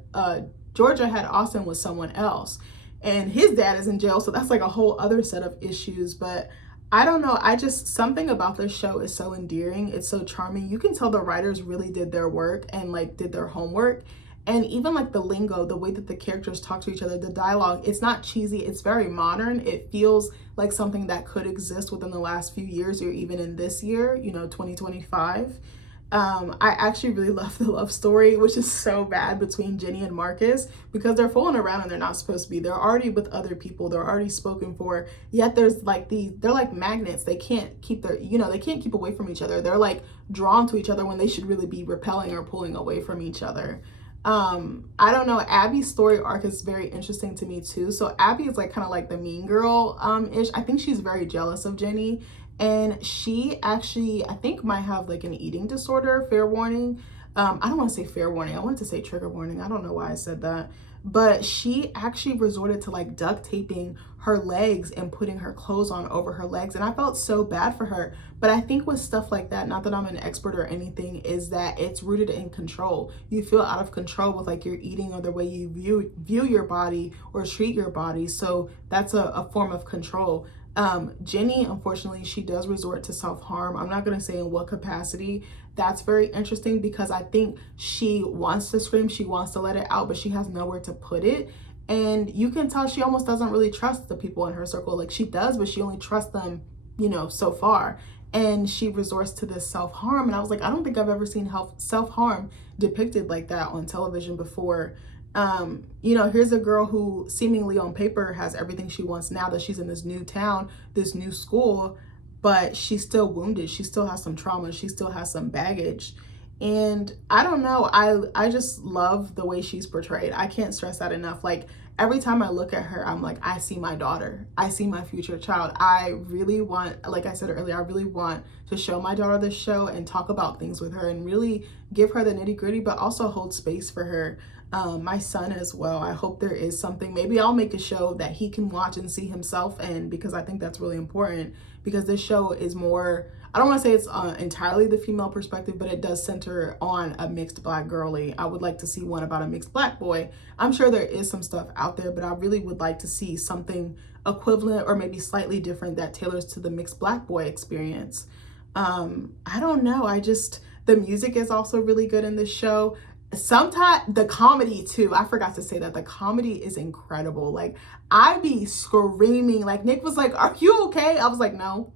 Georgia had Austin with someone else, and his dad is in jail. So that's like a whole other set of issues. But I don't know. Something about this show is so endearing. It's so charming. You can tell the writers really did their work and like did their homework. And even like the lingo, the way that the characters talk to each other, the dialogue, it's not cheesy. It's very modern. It feels like something that could exist within the last few years, or even in this year, you know, 2025. I actually really love the love story, which is so bad, between Ginny and Marcus, because they're fooling around and they're not supposed to be. They're already with other people. They're already spoken for. Yet there's like they're like magnets. They can't keep they can't keep away from each other. They're like drawn to each other when they should really be repelling or pulling away from each other. I don't know. Abby's story arc is very interesting to me too. So Abby is like kind of like the mean girl ish. I think she's very jealous of Jenny, and she actually, I think, might have like an eating disorder. Fair warning. I don't want to say fair warning. I wanted to say trigger warning. I don't know why I said that. But she actually resorted to like duct taping her legs and putting her clothes on over her legs. And I felt so bad for her. But I think with stuff like that, not that I'm an expert or anything, is that it's rooted in control. You feel out of control with like your eating or the way you view your body or treat your body. So that's a form of control. Ginny, unfortunately, she does resort to self-harm. I'm not going to say in what capacity. That's very interesting because I think she wants to scream, she wants to let it out, but she has nowhere to put it. And you can tell she almost doesn't really trust the people in her circle. Like she does, but she only trusts them, so far. And she resorts to this self-harm. And I was like, I don't think I've ever seen self-harm depicted like that on television before. Here's a girl who seemingly on paper has everything she wants now that she's in this new town, this new school, but she's still wounded. She still has some trauma. She still has some baggage. And I don't know, I just love the way she's portrayed. I can't stress that enough. Like every time I look at her, I'm like, I see my daughter. I see my future child. I really want, like I said earlier, I really want to show my daughter this show and talk about things with her and really give her the nitty gritty, but also hold space for her. My son as well. I hope there is something. Maybe I'll make a show that he can watch and see himself in, because I think that's really important, because this show is more, I don't want to say it's entirely the female perspective, but it does center on a mixed black girly. I would like to see one about a mixed black boy. I'm sure there is some stuff out there, but I really would like to see something equivalent or maybe slightly different that tailors to the mixed black boy experience. I don't know. The music is also really good in this show. Sometimes the comedy too, I forgot to say that the comedy is incredible. Like I be screaming. Like Nick was like, are you okay? I was like, no.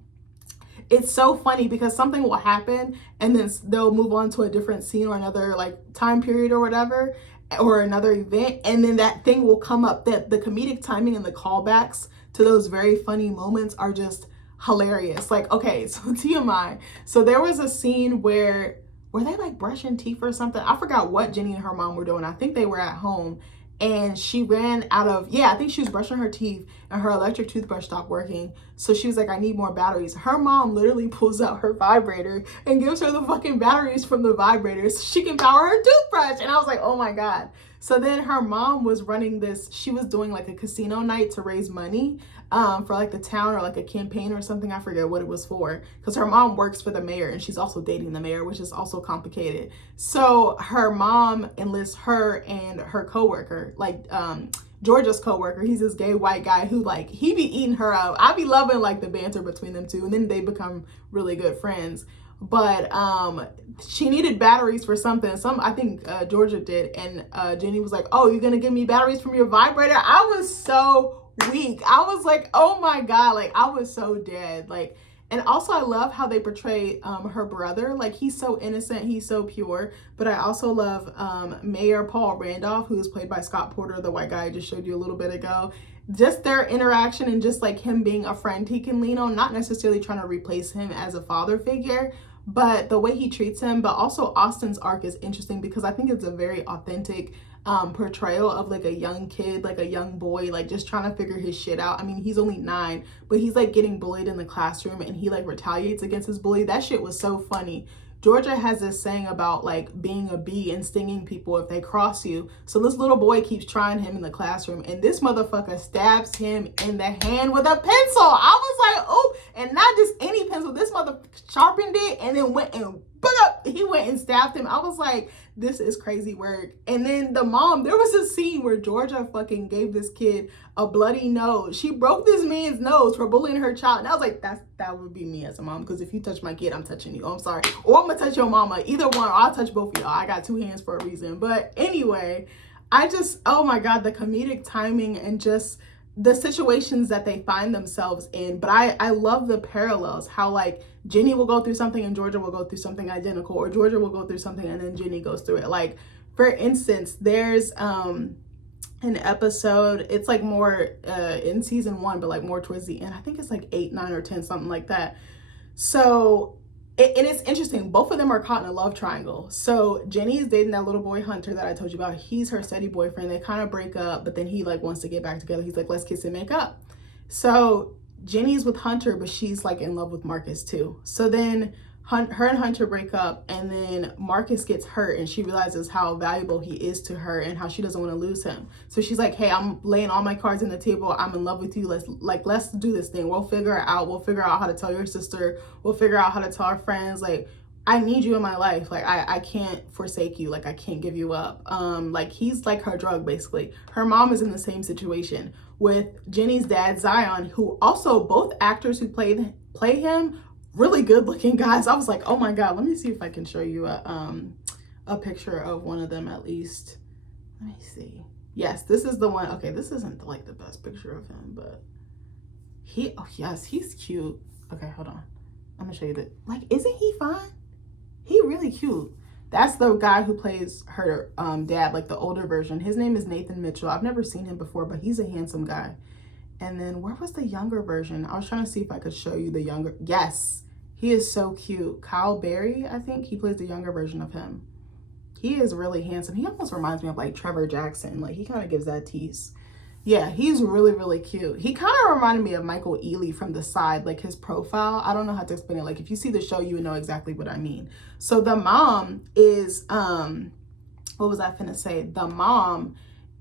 It's so funny because something will happen and then they'll move on to a different scene or another like time period or whatever, or another event, and then that thing will come up. That the comedic timing and the callbacks to those very funny moments are just hilarious. Like, okay, so TMI. So there was a scene where, were they like brushing teeth or something? I forgot what Ginny and her mom were doing. I think they were at home, and she ran out of, I think she was brushing her teeth and her electric toothbrush stopped working. So she was like, I need more batteries. Her mom literally pulls out her vibrator and gives her the fucking batteries from the vibrator so she can power her toothbrush. And I was like, oh my God. So then her mom was running this, she was doing like a casino night to raise money for like the town or like a campaign or something. I forget what it was for, because her mom works for the mayor and she's also dating the mayor, which is also complicated. So her mom enlists her and her coworker, like Georgia's coworker. He's this gay white guy who like, he be eating her up. I be loving like the banter between them two, and then they become really good friends. But she needed batteries for something. I think Georgia did. And Ginny was like, oh, you're going to give me batteries from your vibrator? I was so weak. I was like, oh my God, like I was so dead. Like, and also I love how they portray her brother. Like he's so innocent, he's so pure. But I also love Mayor Paul Randolph, who is played by Scott Porter, the white guy I just showed you a little bit ago. Just their interaction and just like him being a friend he can lean on, not necessarily trying to replace him as a father figure, but the way he treats him. But also Austin's arc is interesting because I think it's a very authentic portrayal of like a young kid, like a young boy, like just trying to figure his shit out. I mean, he's only 9, but he's like getting bullied in the classroom and he like retaliates against his bully. That shit was so funny. Georgia has this saying about like being a bee and stinging people if they cross you. So this little boy keeps trying him in the classroom, and this motherfucker stabs him in the hand with a pencil. I was like, oh, and not just any pencil. This mother sharpened it and then went and he went and stabbed him. I was like, this is crazy work. And then the mom, there was a scene where Georgia fucking gave this kid a bloody nose. She broke this man's nose for bullying her child. And I was like, that would be me as a mom, because if you touch my kid, I'm touching you. I'm sorry. Or I'm gonna touch your mama. Either one, or I'll touch both of y'all. I got 2 hands for a reason. But anyway, oh my God, the comedic timing and just the situations that they find themselves in. But I love the parallels, how like Ginny will go through something and Georgia will go through something identical, or Georgia will go through something and then Ginny goes through it. Like, for instance, there's an episode, it's like more in season 1, but like more towards the end. I think it's like 8, 9, or 10, something like that. So and it's interesting, both of them are caught in a love triangle. So Jenny is dating that little boy Hunter that I told you about. He's her steady boyfriend. They kind of break up, but then he like wants to get back together. He's like, let's kiss and make up. So Jenny's with Hunter, but she's like in love with Marcus too. So then her and Hunter break up, and then Marcus gets hurt, and she realizes how valuable he is to her and how she doesn't want to lose him. So she's like, hey, I'm laying all my cards on the table. I'm in love with you. Let's do this thing. We'll figure it out. We'll figure out how to tell your sister. We'll figure out how to tell our friends. Like, I need you in my life. Like, I can't forsake you. Like, I can't give you up. Like, he's like her drug, basically. Her mom is in the same situation with Jenny's dad, Zion, who also, both actors who play him, really good looking guys. I was like, oh my God, let me see if I can show you a picture of one of them at least. Let me see. Yes, this is the one. Okay, this isn't like the best picture of him, but oh yes, he's cute. Okay, hold on. I'm gonna show you that. Like, isn't he fine? He really cute. That's the guy who plays her dad, like the older version. His name is Nathan Mitchell. I've never seen him before, but he's a handsome guy. And then where was the younger version? I was trying to see if I could show you the younger. Yes, he is so cute. Kyle Berry, I think he plays the younger version of him. He is really handsome. He almost reminds me of like Trevor Jackson. Like, he kind of gives that tease. Yeah, he's really, really cute. He kind of reminded me of Michael Ealy from the side, like his profile. I don't know how to explain it. Like, if you see the show, you would know exactly what I mean. So the mom is, what was I finna say? The mom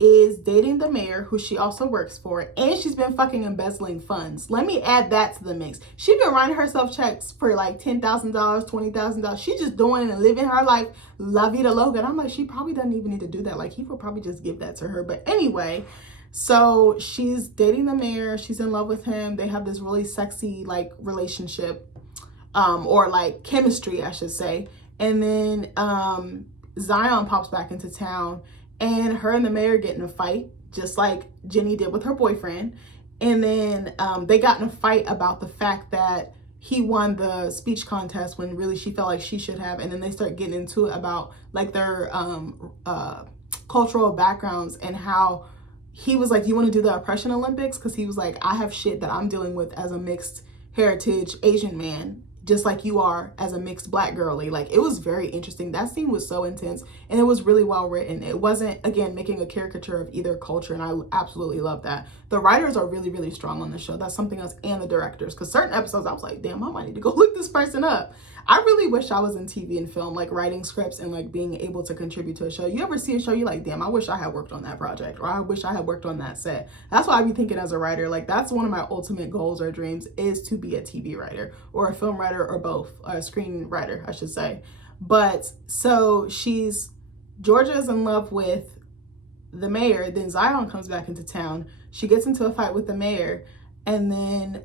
is dating the mayor, who she also works for, and she's been fucking embezzling funds. Let me add that to the mix. She been writing herself checks for like $10,000, $20,000. She's just doing and living her life, la vida loca. I'm like, she probably doesn't even need to do that. Like, he would probably just give that to her. But anyway, so she's dating the mayor. She's in love with him. They have this really sexy like relationship, or like chemistry, I should say. And then Zion pops back into town, and her and the mayor get in a fight, just like Ginny did with her boyfriend. And then they got in a fight about the fact that he won the speech contest when really she felt like she should have. And then they start getting into it about like their cultural backgrounds, and how he was like, you want to do the oppression Olympics? Because he was like, I have shit that I'm dealing with as a mixed heritage Asian man, just like you are as a mixed black girly. Like, it was very interesting. That scene was so intense, and it was really well written. It wasn't, again, making a caricature of either culture, and I absolutely love that. The writers are really, really strong on the show. That's something else. And the directors, because certain episodes I was like, damn, I might need to go look this person up. I really wish I was in TV and film, like writing scripts and like being able to contribute to a show. You ever see a show, you're like, damn, I wish I had worked on that project, or I wish I had worked on that set. That's why I be thinking as a writer, like, that's one of my ultimate goals or dreams, is to be a TV writer or a film writer, or both, or a screenwriter, I should say. But so Georgia is in love with the mayor. Then Zion comes back into town. She gets into a fight with the mayor, and then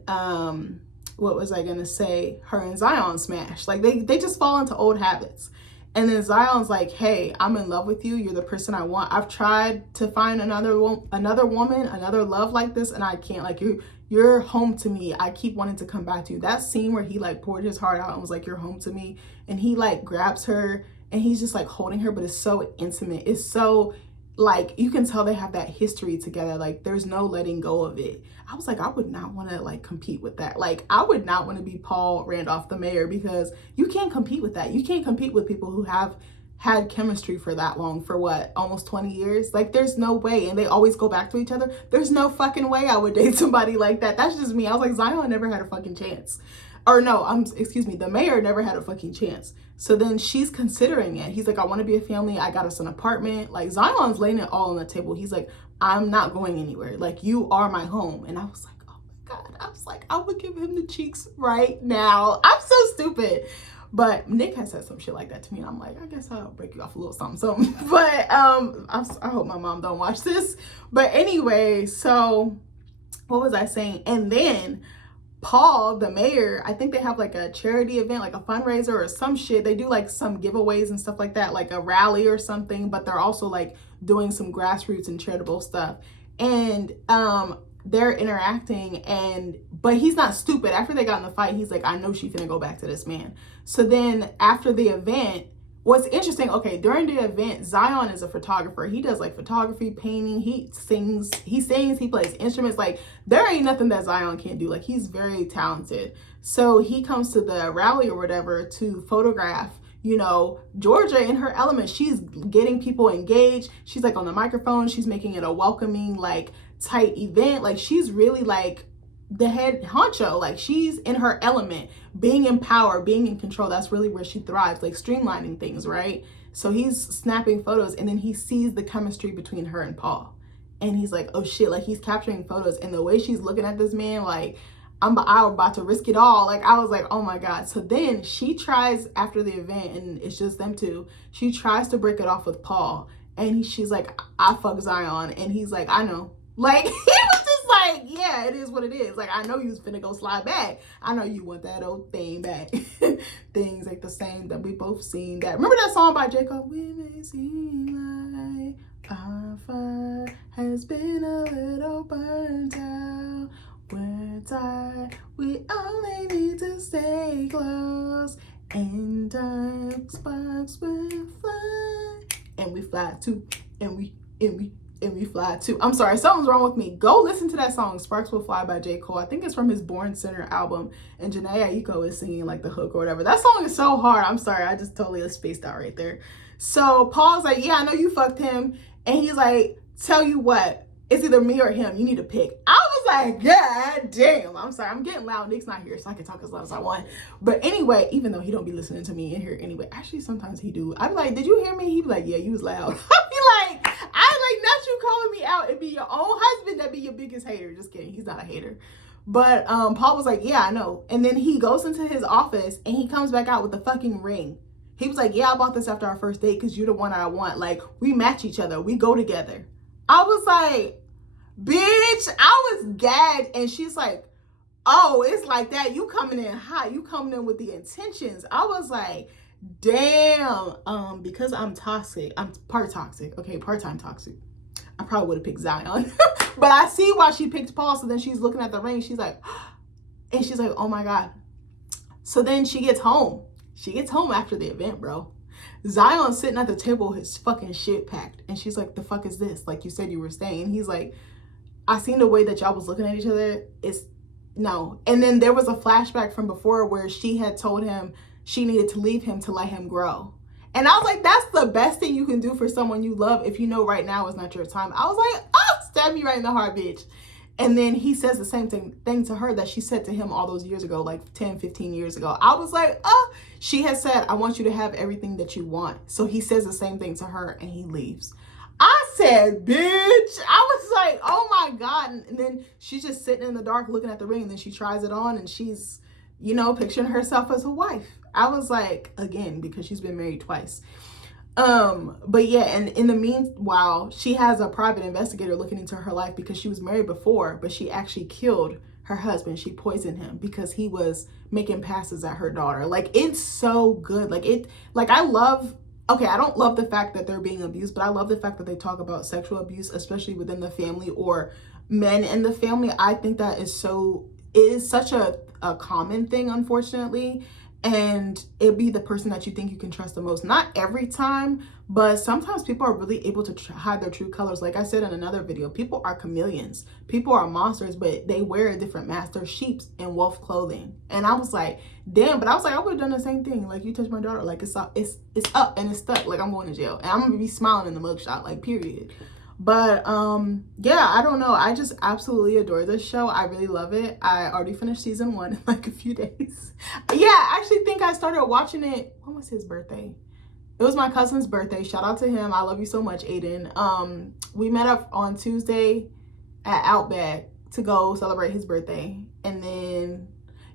what was I gonna say? Her and Zion smash. Like, they just fall into old habits. And then Zion's like, hey, I'm in love with you. You're the person I want. I've tried to find another woman, another love like this, and I can't. Like, you're home to me. I keep wanting to come back to you. That scene where he like poured his heart out and was like, you're home to me, and he like grabs her and he's just like holding her, but it's so intimate. It's so, like, you can tell they have that history together. Like, there's no letting go of it. I was like, I would not want to like compete with that. Like, I would not want to be Paul Randolph, the mayor, because you can't compete with that. You can't compete with people who have had chemistry for that long, for what, almost 20 years? Like, there's no way. And they always go back to each other. There's no fucking way I would date somebody like that. That's just me. I was like, Zion never had a fucking chance. Or no, excuse me, the mayor never had a fucking chance. So then she's considering it. He's like, I want to be a family. I got us an apartment. Like, Zion's laying it all on the table. He's like, I'm not going anywhere. Like, you are my home. And I was like, oh my God. I was like, I would give him the cheeks right now. I'm so stupid. But Nick has said some shit like that to me, and I'm like, I guess I'll break you off a little something. But I hope my mom don't watch this. But anyway, so what was I saying? And then Paul, the mayor, I think they have like a charity event, like a fundraiser or some shit. They do like some giveaways and stuff like that, like a rally or something, but they're also like doing some grassroots and charitable stuff. And they're interacting, but he's not stupid. After they got in the fight, he's like, I know she finna go back to this man. So then after the event, what's interesting, okay, during the event, Zion is a photographer. He does like photography, painting, he sings, he plays instruments. Like, there ain't nothing that Zion can't do. Like, he's very talented. So he comes to the rally or whatever to photograph, you know, Georgia in her element. She's getting people engaged. She's like on the microphone. She's making it a welcoming, like, tight event. Like, she's really like the head honcho. Like, she's in her element, being in power, being in control. That's really where she thrives, like streamlining things, right? So he's snapping photos, and then he sees the chemistry between her and Paul, and he's like, oh shit, like, he's capturing photos, and the way she's looking at this man, like, I'm about to risk it all. Like, I was like, oh my God. So then she tries, after the event, and it's just them two, she tries to break it off with Paul, and she's like, I fuck Zion, and he's like, I know. Like, he was just like, yeah, it is what it is. Like, I know you was finna go slide back. I know you want that old thing back. Things like the same that we both seen. That, remember that song by J. Cole? We may seem like our fire has been a little burnt out. We're tired, we only need to stay close, and dark sparks will fly, and we fly too, and we fly too. I'm sorry, something's wrong with me. Go listen to that song, Sparks Will Fly by J. Cole. I think it's from his Born Center album, and Janae Aiko is singing like the hook or whatever. That song is so hard. I'm sorry, I just totally spaced out right there. So Paul's like, yeah, I know you fucked him, and he's like, tell you what, it's either me or him. You need to pick. I was like, God damn. I'm sorry. I'm getting loud. Nick's not here, so I can talk as loud as I want. But anyway, even though he don't be listening to me in here anyway. Actually, sometimes he do. I'm like, did you hear me? He be like, yeah, you was loud. I be like, not you calling me out. It be your own husband that be your biggest hater. Just kidding. He's not a hater. But Paul was like, yeah, I know. And then he goes into his office, and he comes back out with the fucking ring. He was like, yeah, I bought this after our first date because you're the one I want. Like, we match each other. We go together. I was like, bitch, I was gagged. And she's like, oh, it's like that. You coming in hot. You coming in with the intentions. I was like, damn. Because I'm toxic. I'm part toxic. Okay, part-time toxic. I probably would have picked Zion. But I see why she picked Paul. So then she's looking at the ring. She's like, and she's like, oh my God. So then she gets home. She gets home after the event, bro. Zion's sitting at the table, his fucking shit packed. And she's like, the fuck is this? Like, you said you were staying. And he's like, I seen the way that y'all was looking at each other. It's no. And then there was a flashback from before where she had told him she needed to leave him to let him grow. And I was like, that's the best thing you can do for someone you love if you know right now is not your time. I was like, oh, stab me right in the heart, bitch. And then he says the same thing to her that she said to him all those years ago, like 10, 15 years ago. I was like, oh, she has said, I want you to have everything that you want. So he says the same thing to her, and he leaves. I said, bitch. I was like, oh my God. And then she's just sitting in the dark looking at the ring, and then she tries it on, and she's, you know, picturing herself as a wife. I was like, again, because she's been married twice. But yeah, and in the meanwhile, she has a private investigator looking into her life because she was married before, but she actually killed her husband. She poisoned him because he was making passes at her daughter. Like, it's so good. I don't love the fact that they're being abused, but I love the fact that they talk about sexual abuse, especially within the family or men in the family. I think that it is such a common thing, unfortunately. And it'd be the person that you think you can trust the most. Not every time, but sometimes people are really able to hide their true colors. Like I said in another video, people are chameleons. People are monsters, but they wear a different mask. They're sheeps in wolf clothing. And I was like, damn. But I was like, I would have done the same thing. Like, you touched my daughter. Like, it's up and it's stuck. Like, I'm going to jail. And I'm going to be smiling in the mugshot. Like, period. But yeah, I don't know. I just absolutely adore this show. I really love it. I already finished season 1 in like a few days. Yeah, I actually think I started watching it. When was his birthday? It was my cousin's birthday. Shout out to him. I love you so much, Aiden. We met up on Tuesday at Outback to go celebrate his birthday. And then,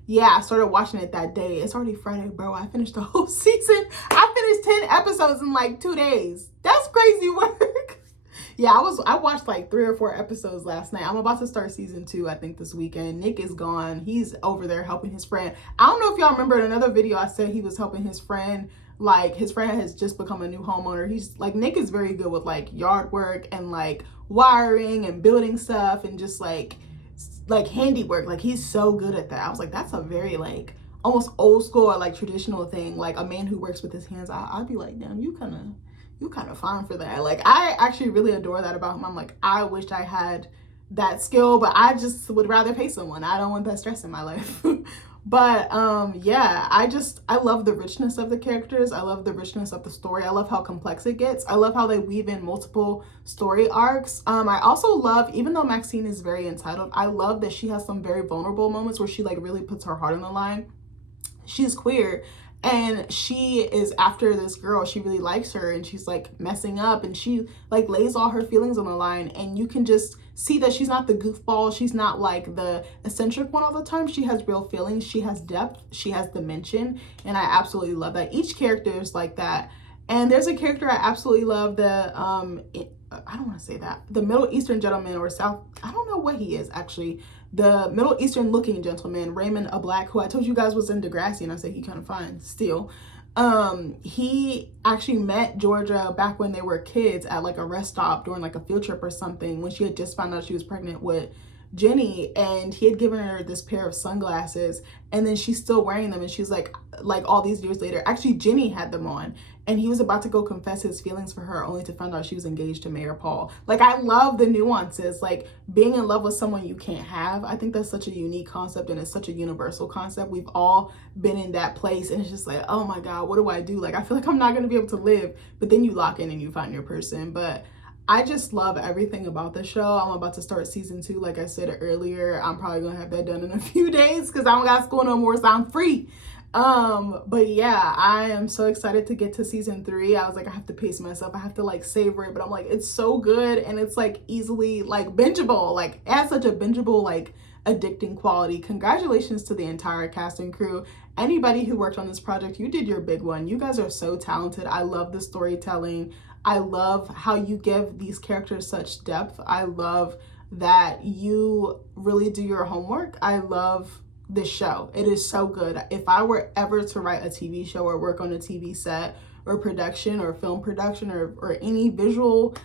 yeah, I started watching it that day. It's already Friday, bro. I finished the whole season. I finished 10 episodes in like 2 days. That's crazy work. Yeah, I watched like 3 or 4 episodes last night. I'm about to start season 2, I think, this weekend. Nick is gone. He's over there helping his friend. I don't know if y'all remember in another video I said he was helping his friend. Like, his friend has just become a new homeowner. He's like, Nick is very good with like yard work and like wiring and building stuff and just like like handiwork. Like he's so good at that. I was like, that's a very like almost old school or like traditional thing. Like a man who works with his hands. I'd be like, damn, you kind of fine for that. Like I actually really adore that about him. I'm like, I wish I had that skill, but I just would rather pay someone. I don't want that stress in my life. But yeah, I love the richness of the characters. I love the richness of the story. I love how complex it gets. I love how they weave in multiple story arcs. I also love, even though Maxine is very entitled, I love that she has some very vulnerable moments where she like really puts her heart on the line. She's queer and she is after this girl. She really likes her and she's like messing up and she like lays all her feelings on the line, and you can just see that she's not the goofball. She's not like the eccentric one all the time. She has real feelings. She has depth. She has dimension. And I absolutely love that. Each character is like that. And there's a character I absolutely love, I don't want to say that, the Middle Eastern gentleman, or South, I don't know what he is actually, the Middle Eastern looking gentleman, Raymond a Black, who I told you guys was in Degrassi, and I said he kind of fine still. He actually met Georgia back when they were kids at like a rest stop during like a field trip or something, when she had just found out she was pregnant with Ginny, and he had given her this pair of sunglasses, and then she's still wearing them, and she's like all these years later, actually Ginny had them on, and he was about to go confess his feelings for her only to find out she was engaged to Mayor Paul. Like I love the nuances, like being in love with someone you can't have. I think that's such a unique concept, and it's such a universal concept. We've all been in that place, and it's just like, oh my God, what do I do? Like I feel like I'm not going to be able to live, but then you lock in and you find your person. But I just love everything about the show. I'm about to start season 2. Like I said earlier, I'm probably gonna have that done in a few days because I don't got school no more, so I'm free. But yeah, I am so excited to get to season 3. I was like, I have to pace myself. I have to like savor it, but I'm like, it's so good, and it's like easily like bingeable. Like it has such a bingeable, like addicting quality. Congratulations to the entire cast and crew. Anybody who worked on this project, you did your big one. You guys are so talented. I love the storytelling. I love how you give these characters such depth. I love that you really do your homework. I love this show. It is so good. If I were ever to write a TV show or work on a TV set or production or film production or any visual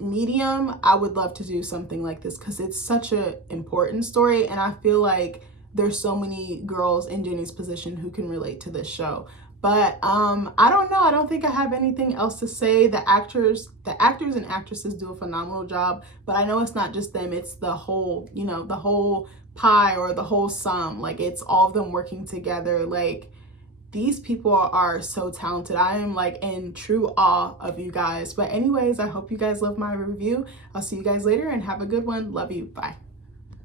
medium, I would love to do something like this because it's such an important story, and I feel like there's so many girls in Ginny's position who can relate to this show. But I don't know. I don't think I have anything else to say. The actors and actresses do a phenomenal job, but I know it's not just them. It's the whole, you know, the whole pie or the whole sum. Like it's all of them working together. Like these people are so talented. I am like in true awe of you guys. But anyways, I hope you guys love my review. I'll see you guys later and have a good one. Love you. Bye.